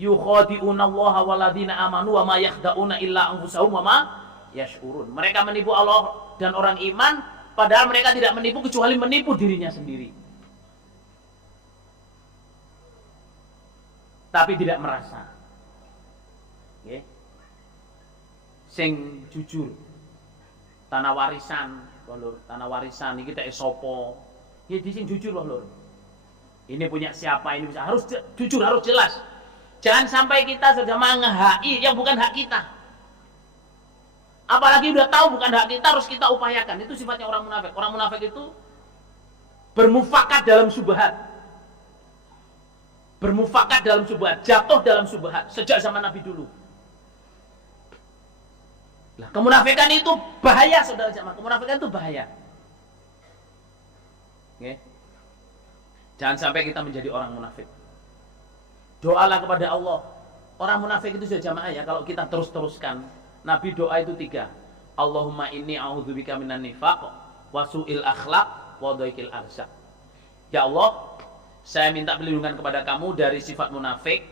Yukhadi'una Allaha waladina amanu wa ma yakhda'una illa anfusahum wa ma yash'urun. Mereka menipu Allah dan orang iman, padahal mereka tidak menipu kecuali menipu dirinya sendiri. Tapi tidak merasa. Okay. Sing jujur. Tanah warisan ini kita esopo. Ya di sini jujur loh lur. Ini punya siapa, ini bisa harus jujur, harus jelas. Jangan sampai kita sejamaah nge-HI yang bukan hak kita. Apalagi udah tahu bukan hak kita harus kita upayakan. Itu sifatnya orang munafik. Orang munafik itu bermufakat dalam subhat. Bermufakat dalam subhat, jatuh dalam subhat sejak zaman Nabi dulu. Lah, kemunafikan itu bahaya, saudara jamaah. Kemunafikan itu bahaya. Oke. Jangan sampai kita menjadi orang munafik. Doalah kepada Allah. Orang munafik itu sudah jamaah ya. Kalau kita terus-teruskan, Nabi doa itu 3. Allahumma inni a'udzubika minan nifaq wa su'il akhlaq wa dhaikil arzaq. Ya Allah, saya minta perlindungan kepada kamu dari sifat munafik,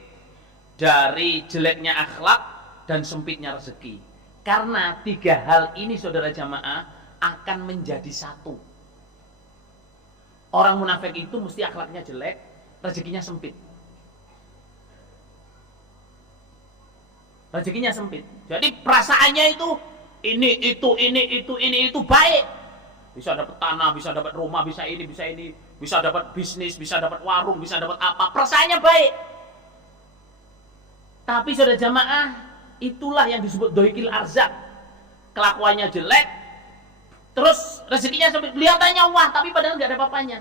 dari jeleknya akhlak dan sempitnya rezeki. Karena 3 hal ini saudara jamaah akan menjadi satu. Orang munafik itu mesti akhlaknya jelek, rezekinya sempit. Rezekinya sempit. Jadi perasaannya itu ini itu baik. Bisa dapat tanah, bisa dapat rumah, bisa ini, bisa dapat bisnis, bisa dapat warung, bisa dapat apa. Perasaannya baik. Tapi saudara jamaah, itulah yang disebut doikil arzak. Kelakuannya jelek, terus rezekinya sempit. Kelihatannya wah, tapi padahal nggak ada apa-apanya.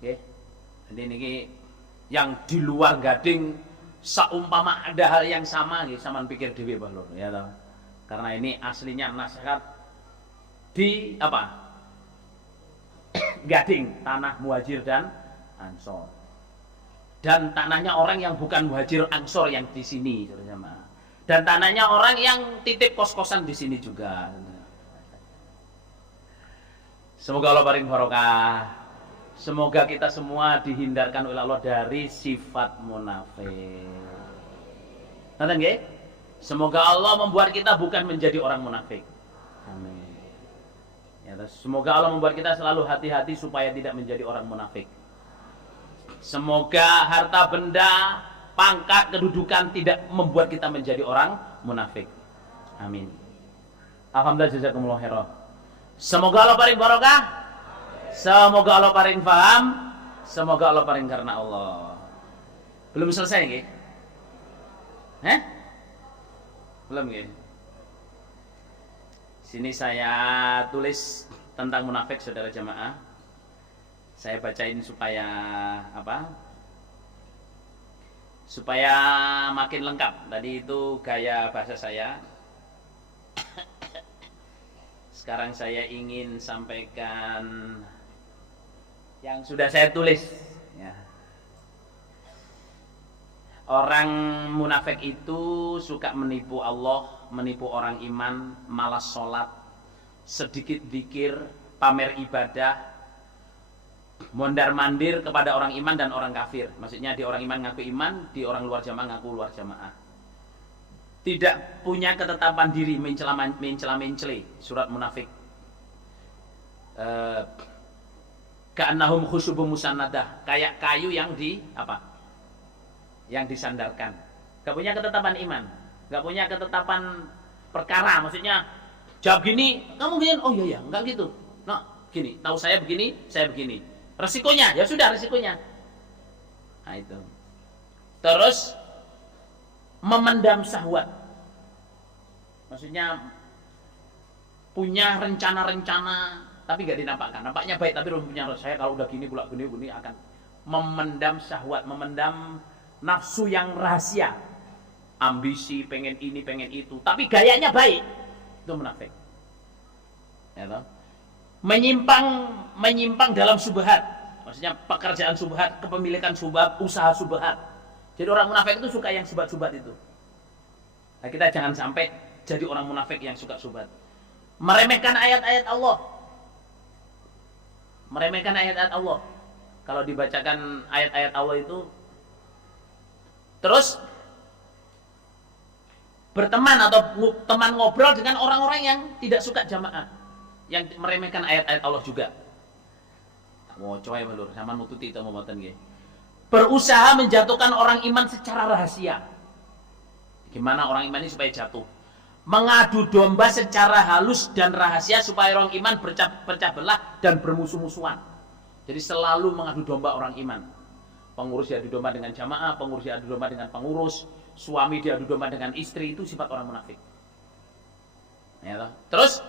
Oke, jadi ini yang di luar gading saumpama ada hal yang sama, sampean pikir dhewe Pak Lur, ya toh. Karena ini aslinya nasihat di apa? Gading, tanah Muhajir dan Ansor. Dan tanahnya orang yang bukan Muhajir Ansor yang di sini, saudara. Dan tanahnya orang yang titip kos-kosan di sini juga. Semoga Allah paring barokah. Semoga kita semua dihindarkan oleh Allah dari sifat munafik. Nanti nggih? Semoga Allah membuat kita bukan menjadi orang munafik. Amin. Ya, semoga Allah membuat kita selalu hati-hati supaya tidak menjadi orang munafik. Semoga harta benda, pangkat, kedudukan tidak membuat kita menjadi orang munafik. Amin. Alhamdulillah, jazakumullah khairan. Semoga Allah paring barokah. Semoga Allah paring paham. Semoga Allah paring karena Allah. Belum selesai nggih? Belum nggih? Sini saya tulis tentang munafik saudara jamaah. Saya bacain supaya apa? Supaya makin lengkap. Tadi itu gaya bahasa saya. Sekarang saya ingin sampaikan yang sudah saya tulis ya. Orang munafik itu suka menipu Allah, menipu orang iman, malas sholat, sedikit zikir, pamer ibadah, mondar-mandir kepada orang iman dan orang kafir. Maksudnya di orang iman ngaku iman, di orang luar jamaah ngaku luar jamaah. Tidak punya ketetapan diri, mencela-mencela, surat munafik. Ka'annahum khusyubun musannadah, kayak kayu yang di apa? Yang disandarkan. Gak punya ketetapan iman, gak punya ketetapan perkara. Maksudnya jawab gini, kamu gini, oh iya ya, enggak gitu. Nah, gini, tahu saya begini, saya begini. Resikonya, ya sudah resikonya. Nah itu. Terus memendam syahwat. Maksudnya punya rencana-rencana tapi nggak dinampakkan. Nampaknya baik tapi punya saya kalau udah gini pula gini akan memendam syahwat, memendam nafsu yang rahasia. Ambisi, pengen ini, pengen itu, tapi gayanya baik. Itu munafik. Ya toh? Menyimpang dalam subhat. Maksudnya pekerjaan subhat, kepemilikan subhat, usaha subhat. Jadi orang munafik itu suka yang subhat-subhat itu. Nah, kita jangan sampai jadi orang munafik yang suka subhat. Meremehkan ayat-ayat Allah. Meremehkan ayat-ayat Allah. Kalau dibacakan ayat-ayat Allah itu, terus berteman atau teman ngobrol dengan orang-orang yang tidak suka jamaah, yang meremehkan ayat-ayat Allah juga. Wow, coy balur, sama nututi itu momoten nggih. Berusaha menjatuhkan orang iman secara rahasia. Gimana orang iman ini supaya jatuh? mengadu domba secara halus dan rahasia supaya orang iman berpecah belah dan bermusuh-musuhan. Jadi selalu mengadu domba orang iman. Pengurus diadu domba dengan jamaah, pengurus diadu domba dengan pengurus, suami diadu domba dengan istri, itu sifat orang munafik. Ya, toh. Terus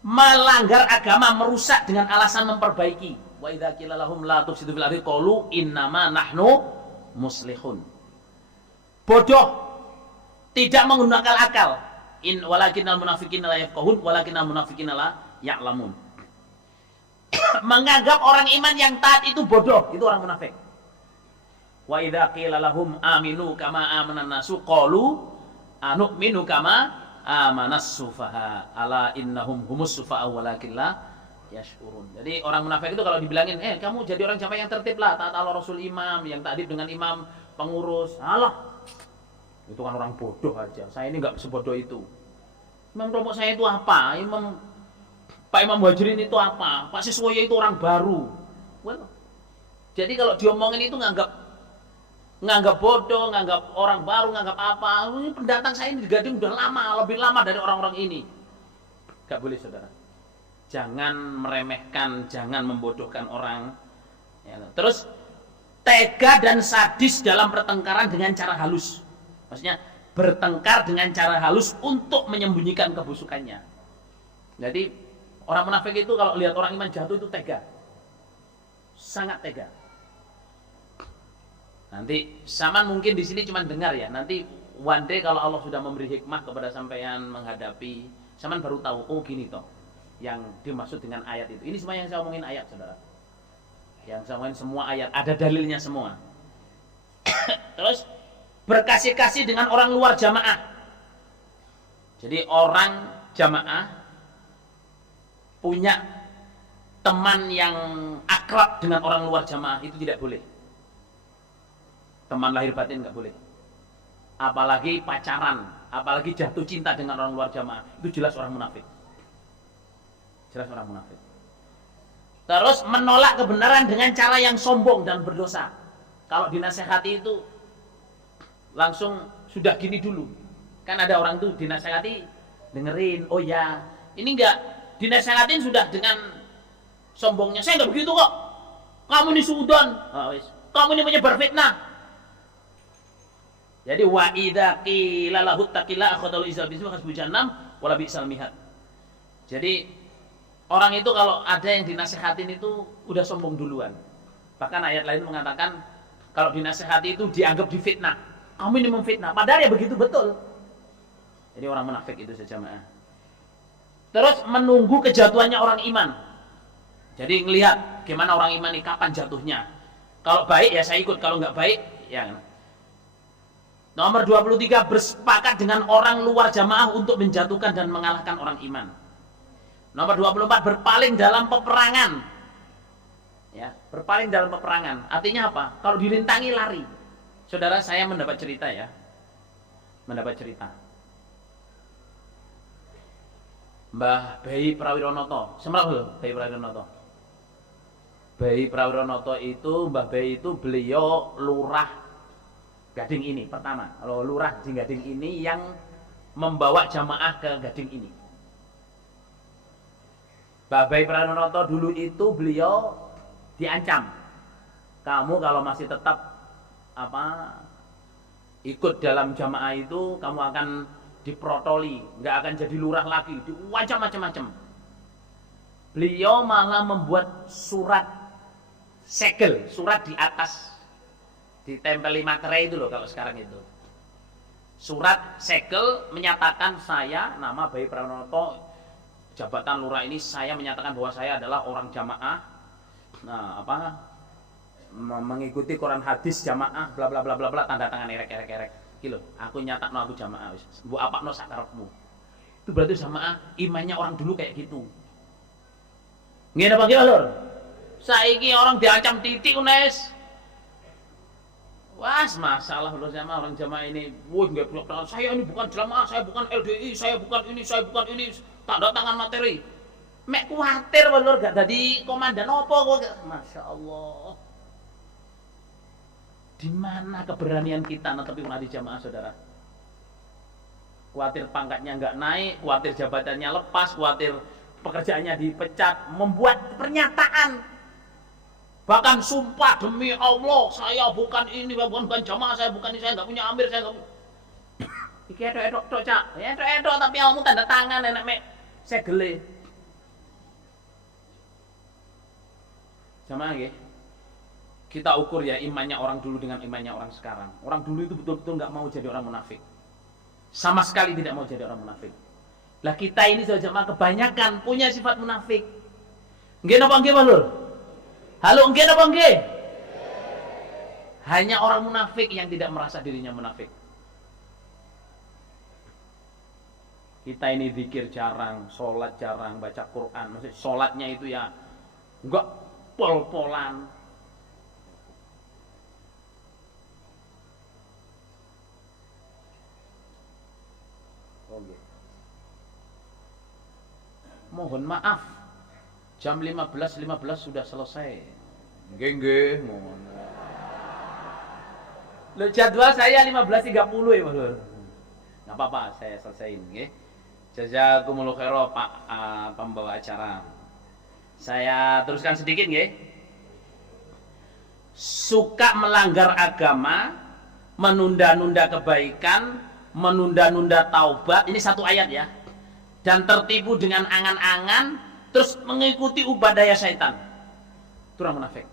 melanggar agama, merusak dengan alasan memperbaiki. Wa idza qila lahum la tufsidu fil ardi qalu innama nahnu muslihun. Bodoh, tidak menggunakan akal. Walakinnal munafiqina la yafqahun walakinnal munafiqina la ya'lamun. Menganggap orang iman yang taat itu bodoh, itu orang munafik. Wa idza qila lahum aminu kama amanan nasu qalu anu'minu kama amanas sufaha ala innahum humus sufaha walakin la yashurun. Jadi orang munafik itu kalau dibilangin, kamu jadi orang jamaah yang tertib lah, taat Allah Rasul imam, yang ta'dib dengan imam pengurus. Alah, itu kan orang bodoh aja. Saya ini nggak sebodoh itu. Imam kelompok saya itu apa? Pak Imam Muhajirin itu apa? Pak Siswoyo itu orang baru. Well, jadi kalau diomongin itu nganggap bodoh, nganggap orang baru, nganggap apa? Ini pendatang saya ini di Gading udah lama, lebih lama dari orang-orang ini. Gak boleh, saudara. Jangan meremehkan, jangan membodohkan orang. Ya, terus tega dan sadis dalam pertengkaran dengan cara halus. Maksudnya bertengkar dengan cara halus untuk menyembunyikan kebusukannya. Jadi orang munafik itu kalau lihat orang iman jatuh itu tega. Sangat tega. Nanti Saman mungkin di sini cuma dengar ya. Nanti one day kalau Allah sudah memberi hikmah kepada sampean menghadapi, Saman baru tahu, oh gini toh yang dimaksud dengan ayat itu. Ini semua yang saya omongin ayat, saudara. Yang saya omongin semua ayat, ada dalilnya semua. Terus berkasih-kasih dengan orang luar jamaah. Jadi orang jamaah punya teman yang akrab dengan orang luar jamaah itu tidak boleh. Teman lahir batin nggak boleh. Apalagi pacaran, apalagi jatuh cinta dengan orang luar jamaah, itu jelas orang munafik. Jelas orang munafik. Terus menolak kebenaran dengan cara yang sombong dan berdosa. Kalau dinasehati itu langsung sudah gini dulu. Kan ada orang tuh dinasehati dengerin, oh ya, ini enggak dinasehatin sudah dengan sombongnya. Saya enggak begitu kok. Kamu ini suudon. Kamu ini menyebar fitnah. Jadi wa idza qila lahu taqilla akhadul izza bismi hasbu jannam wala bi'sal mihad. Jadi orang itu kalau ada yang dinasehatin itu udah sombong duluan. Bahkan ayat lain mengatakan kalau dinasehati itu dianggap difitnah. Kamu ini memfitnah, padahal ya begitu betul. Jadi orang munafik itu sejamaah. Terus menunggu kejatuhannya orang iman. Jadi ngelihat gimana orang iman ini kapan jatuhnya. Kalau baik ya saya ikut, kalau nggak baik ya. Nomor 23, bersepakat dengan orang luar jamaah untuk menjatuhkan dan mengalahkan orang iman. Nomor 24, berpaling dalam peperangan. Ya, berpaling dalam peperangan. Artinya apa? Kalau dirintangi lari. Saudara, saya mendapat cerita ya. Mendapat cerita. Mbah Bayi Prawironoto. Semerap loh, Bayi Prawironoto. Bayi Prawironoto itu, Mbah Bayi itu beliau lurah Gading ini pertama. Kalau lurah di Gading ini yang membawa jamaah ke Gading ini. Mbah Bayi Prawironoto dulu itu beliau diancam. Kamu kalau masih tetap ikut dalam jamaah itu kamu akan diprotoli, nggak akan jadi lurah lagi, diwancam macam-macam. Beliau malah membuat surat segel, surat di atas ditempeli materai itu loh kalau sekarang itu. Surat segel menyatakan saya nama Bayi Prawironoto, jabatan lurah ini saya menyatakan bahwa saya adalah orang jamaah. Mengikuti Quran hadis jamaah bla bla bla bla bla, tanda tangan erek gitu. Aku nyatakno aku jamaah wis. Mbok apakno sak karepmu. Itu berarti jamaah imannya orang dulu kayak gitu. Ngene apa ki, Lur? Saiki orang diancam titik unes. Was masalah Lur sama orang jamaah ini. Wah, enggak punya saya ini bukan jamaah, saya bukan LDI, saya bukan ini, tanda tangan materi. Mek kuatir Lur gak dadi komandan opo kok. Masya Allah. Di mana keberanian kita netepi di jamaah, saudara? khawatir pangkatnya nggak naik, khawatir jabatannya lepas, khawatir pekerjaannya dipecat, membuat pernyataan, bahkan sumpah demi Allah saya bukan ini, bukan jamaah, saya bukan ini, saya nggak punya amir, saya nggak punya. Iki edok tok cak, edok tapi kamu tanda tangan enak mek segele. Jamaah nggih. Kita ukur ya imannya orang dulu dengan imannya orang sekarang. Orang dulu itu betul-betul nggak mau jadi orang munafik. Sama sekali tidak mau jadi orang munafik. Lah kita ini jamaah kebanyakan punya sifat munafik. Nggih napa nggih, Pak Lur? Halo, nggih napa nggih? Hanya orang munafik yang tidak merasa dirinya munafik. Kita ini zikir jarang, sholat jarang, baca Quran. Maksudnya sholatnya itu ya enggak pol-polan. Mohon maaf, jam 15.15 sudah selesai. Nggih, mohon. Loh, jadwal saya 15.30 ya, Pak Lur. Nggak apa-apa, saya selesaiin, nggih. Jazakumullah khairan, Pak pembawa acara. Saya teruskan sedikit, nggih. Suka melanggar agama, menunda-nunda kebaikan, menunda-nunda taubat. Ini satu ayat ya. Dan tertipu dengan angan-angan, terus mengikuti ubah daya syaitan. Itu orang munafik.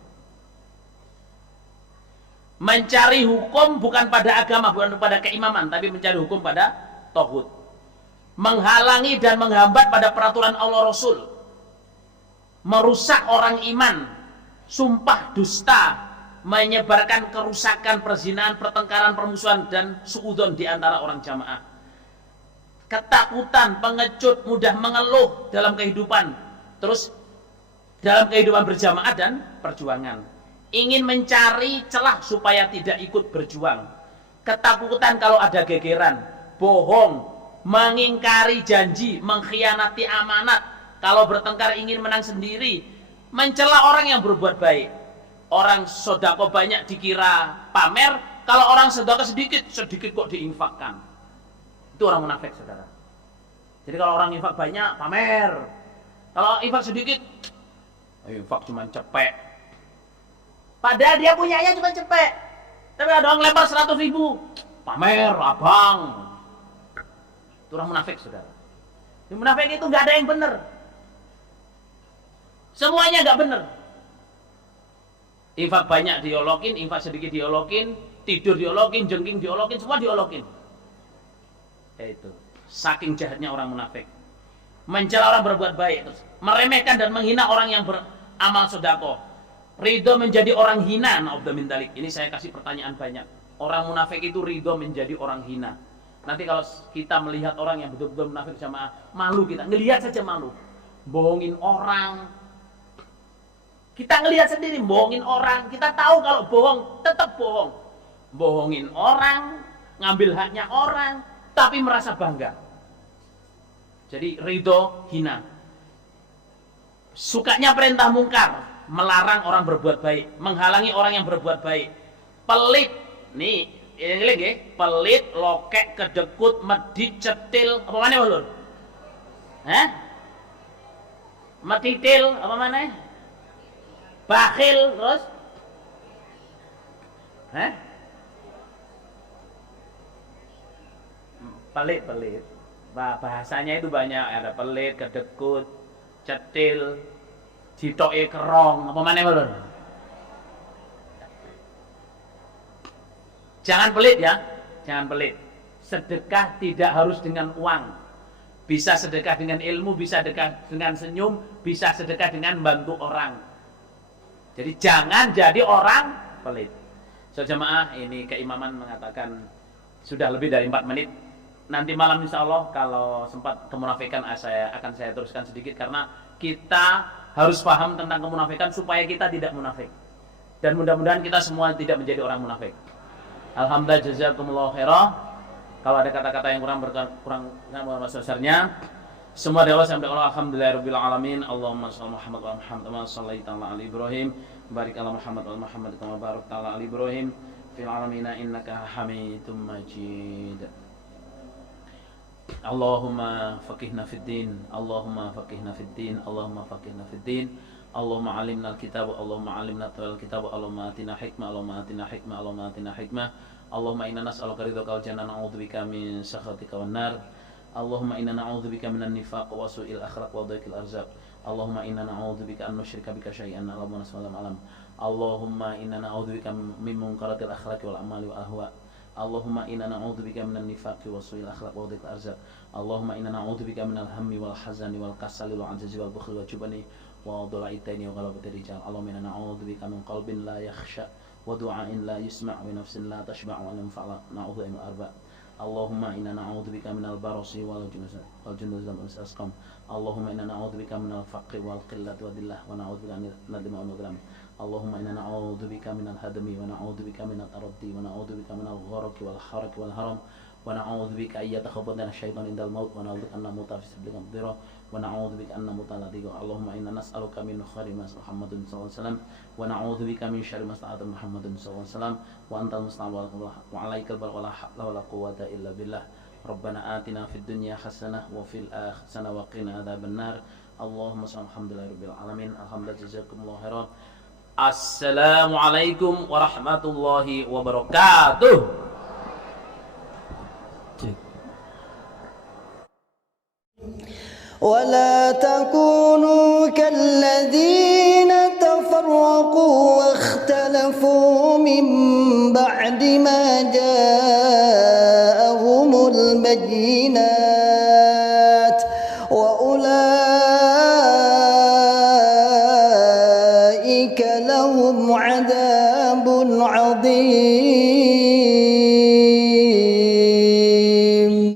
Mencari hukum bukan pada agama, bukan pada keimaman, tapi mencari hukum pada tauhid. Menghalangi dan menghambat pada peraturan Allah Rasul. Merusak orang iman, sumpah dusta, menyebarkan kerusakan, perzinahan, pertengkaran, permusuhan, dan suudzon di antara orang jamaah. Ketakutan, pengecut, mudah mengeluh dalam kehidupan. Terus dalam kehidupan berjamaah dan perjuangan. Ingin mencari celah supaya tidak ikut berjuang. Ketakutan kalau ada gegeran, bohong, mengingkari janji, mengkhianati amanat. Kalau bertengkar ingin menang sendiri, mencela orang yang berbuat baik. Orang sedekah banyak dikira pamer, kalau orang sedekah sedikit, sedikit kok diinfakkan. Itu orang munafik, saudara. Jadi kalau orang infak banyak, pamer. Kalau infak sedikit, infak cuma cepek. Padahal dia punyanya cuma cepek. Tapi ada orang lempar 100.000, pamer, abang. Itu orang munafik, saudara. Di munafik itu nggak ada yang benar. Semuanya nggak benar. Infak banyak diolokin, infak sedikit diolokin, tidur diolokin, jengking diolokin, semua diolokin. Itu saking jahatnya orang munafik. Mencela orang berbuat baik, terus meremehkan dan menghina orang yang beramal sedekah. Ridho menjadi orang hina, naudzubillah min dzalik. Ini saya kasih pertanyaan banyak. Orang munafik itu ridho menjadi orang hina. Nanti kalau kita melihat orang yang betul-betul munafik jamaah, malu kita, ngelihat saja malu. Bohongin orang. Kita ngelihat sendiri, bohongin orang. Kita tahu kalau bohong, tetap bohong. Bohongin orang, ngambil haknya orang, tapi merasa bangga. Jadi ridho hina. Sukanya perintah mungkar, melarang orang berbuat baik, menghalangi orang yang berbuat baik. Pelit, nih, ini lagi, pelit, lokek, kedekut, medit, cetil, apa mana Lur? Metitil, apa mana? Bakhil, terus? Pelit. Bahasanya itu banyak, ada pelit, kedekut, cetil, ditoke kerong, apa mana Lur? Jangan pelit ya, jangan pelit. Sedekah tidak harus dengan uang. Bisa sedekah dengan ilmu, bisa sedekah dengan senyum, bisa sedekah dengan bantu orang. Jadi jangan jadi orang pelit. So jemaah, ini keimaman mengatakan sudah lebih dari 4 menit. Nanti malam insya Allah kalau sempat kemunafikan akan saya teruskan sedikit, karena kita harus paham tentang kemunafikan supaya kita tidak munafik. Dan mudah-mudahan kita semua tidak menjadi orang munafik. Alhamdulillah, jazakumullah khairah. Kalau ada kata-kata yang kurang besarnya, semua dewa sampai Allah. Alhamdulillahirabbil alamin. Allahumma shalli Muhammad wa Muhammad wa shallaita ala ali Ibrahim. Barik ala Muhammad wa Muhammad kama barakta ala ali Ibrahim fil alamin innaka Hamidum Majid. Allahumma faqihna fid din, Allahumma faqihna fid din, Allahumma faqihna fid din. Allahumma alimna al-kitab, Allahumma alimna al-kitab, Allahumma atina hikmah, Allahumma atina hikmah, Allahumma atina hikmah. Allahumma inna nas'aluka ridhaka wal jannah, na'udzubika min sakhatika wan nar. Allahumma inna na'udzubika minan nifaq wa su'il akhlaq wa dhiqil arzaq. Allahumma inna na'udzubika an nusyrika bika syai'an Allahumma nas'aluka alam. Allahumma inna na'udzubika min munkaratil akhlaqi wal amali wa ahwa. Allahumma inna na'udzubika minan nifaqi wa su'il akhlaq wa dhiqil arzaq. Allahumma inna na'udzubika minal hammi wal hazani wal kasali wal ajzi wal bukhli wal jubni wa dhula'itaini wa ghalabati rijal. Allahumma inna na'udzubika min qalbin la yakhsha wa du'ain la yusma' wa nafsin la tashba' wa lam fa'la na'udzu min arba'. Allahumma inna na'udzubika minal barasi wal junuz wal asqam. Allahumma inna na'udzubika minal faqri wal qillati wa dhillah wa na'udzubika min nadmi wal ghram. Allahumma inna na'udzubika minal hadmi wa na'udzubika minat taraddi wa na'udzubika minal gharqi wal harqi wal haram. ونعوذ بك أن يتخبط لنا الشيطان عند الموت ونعوذ بك أن نموت في سبيل الضرة ونعوذ بك أن نموت على ضيق. اللهم إنا نسألك من خير ما سأل محمد صلى الله عليه وسلم ونعوذ بك من شر ما استعاذ محمد صلى الله عليه وسلم وأنت المستعان وعليك البلاغ ولا حول ولا قوة إلا بالله. ربنا آتنا في الدنيا حسنة وفي الآخرة حسنة وقنا عذاب النار. اللهم صل الحمد لله رب العالمين. الحمد لله جزاكم الله خيرا. السلام عليكم ورحمة الله وبركاته. ولا تكونوا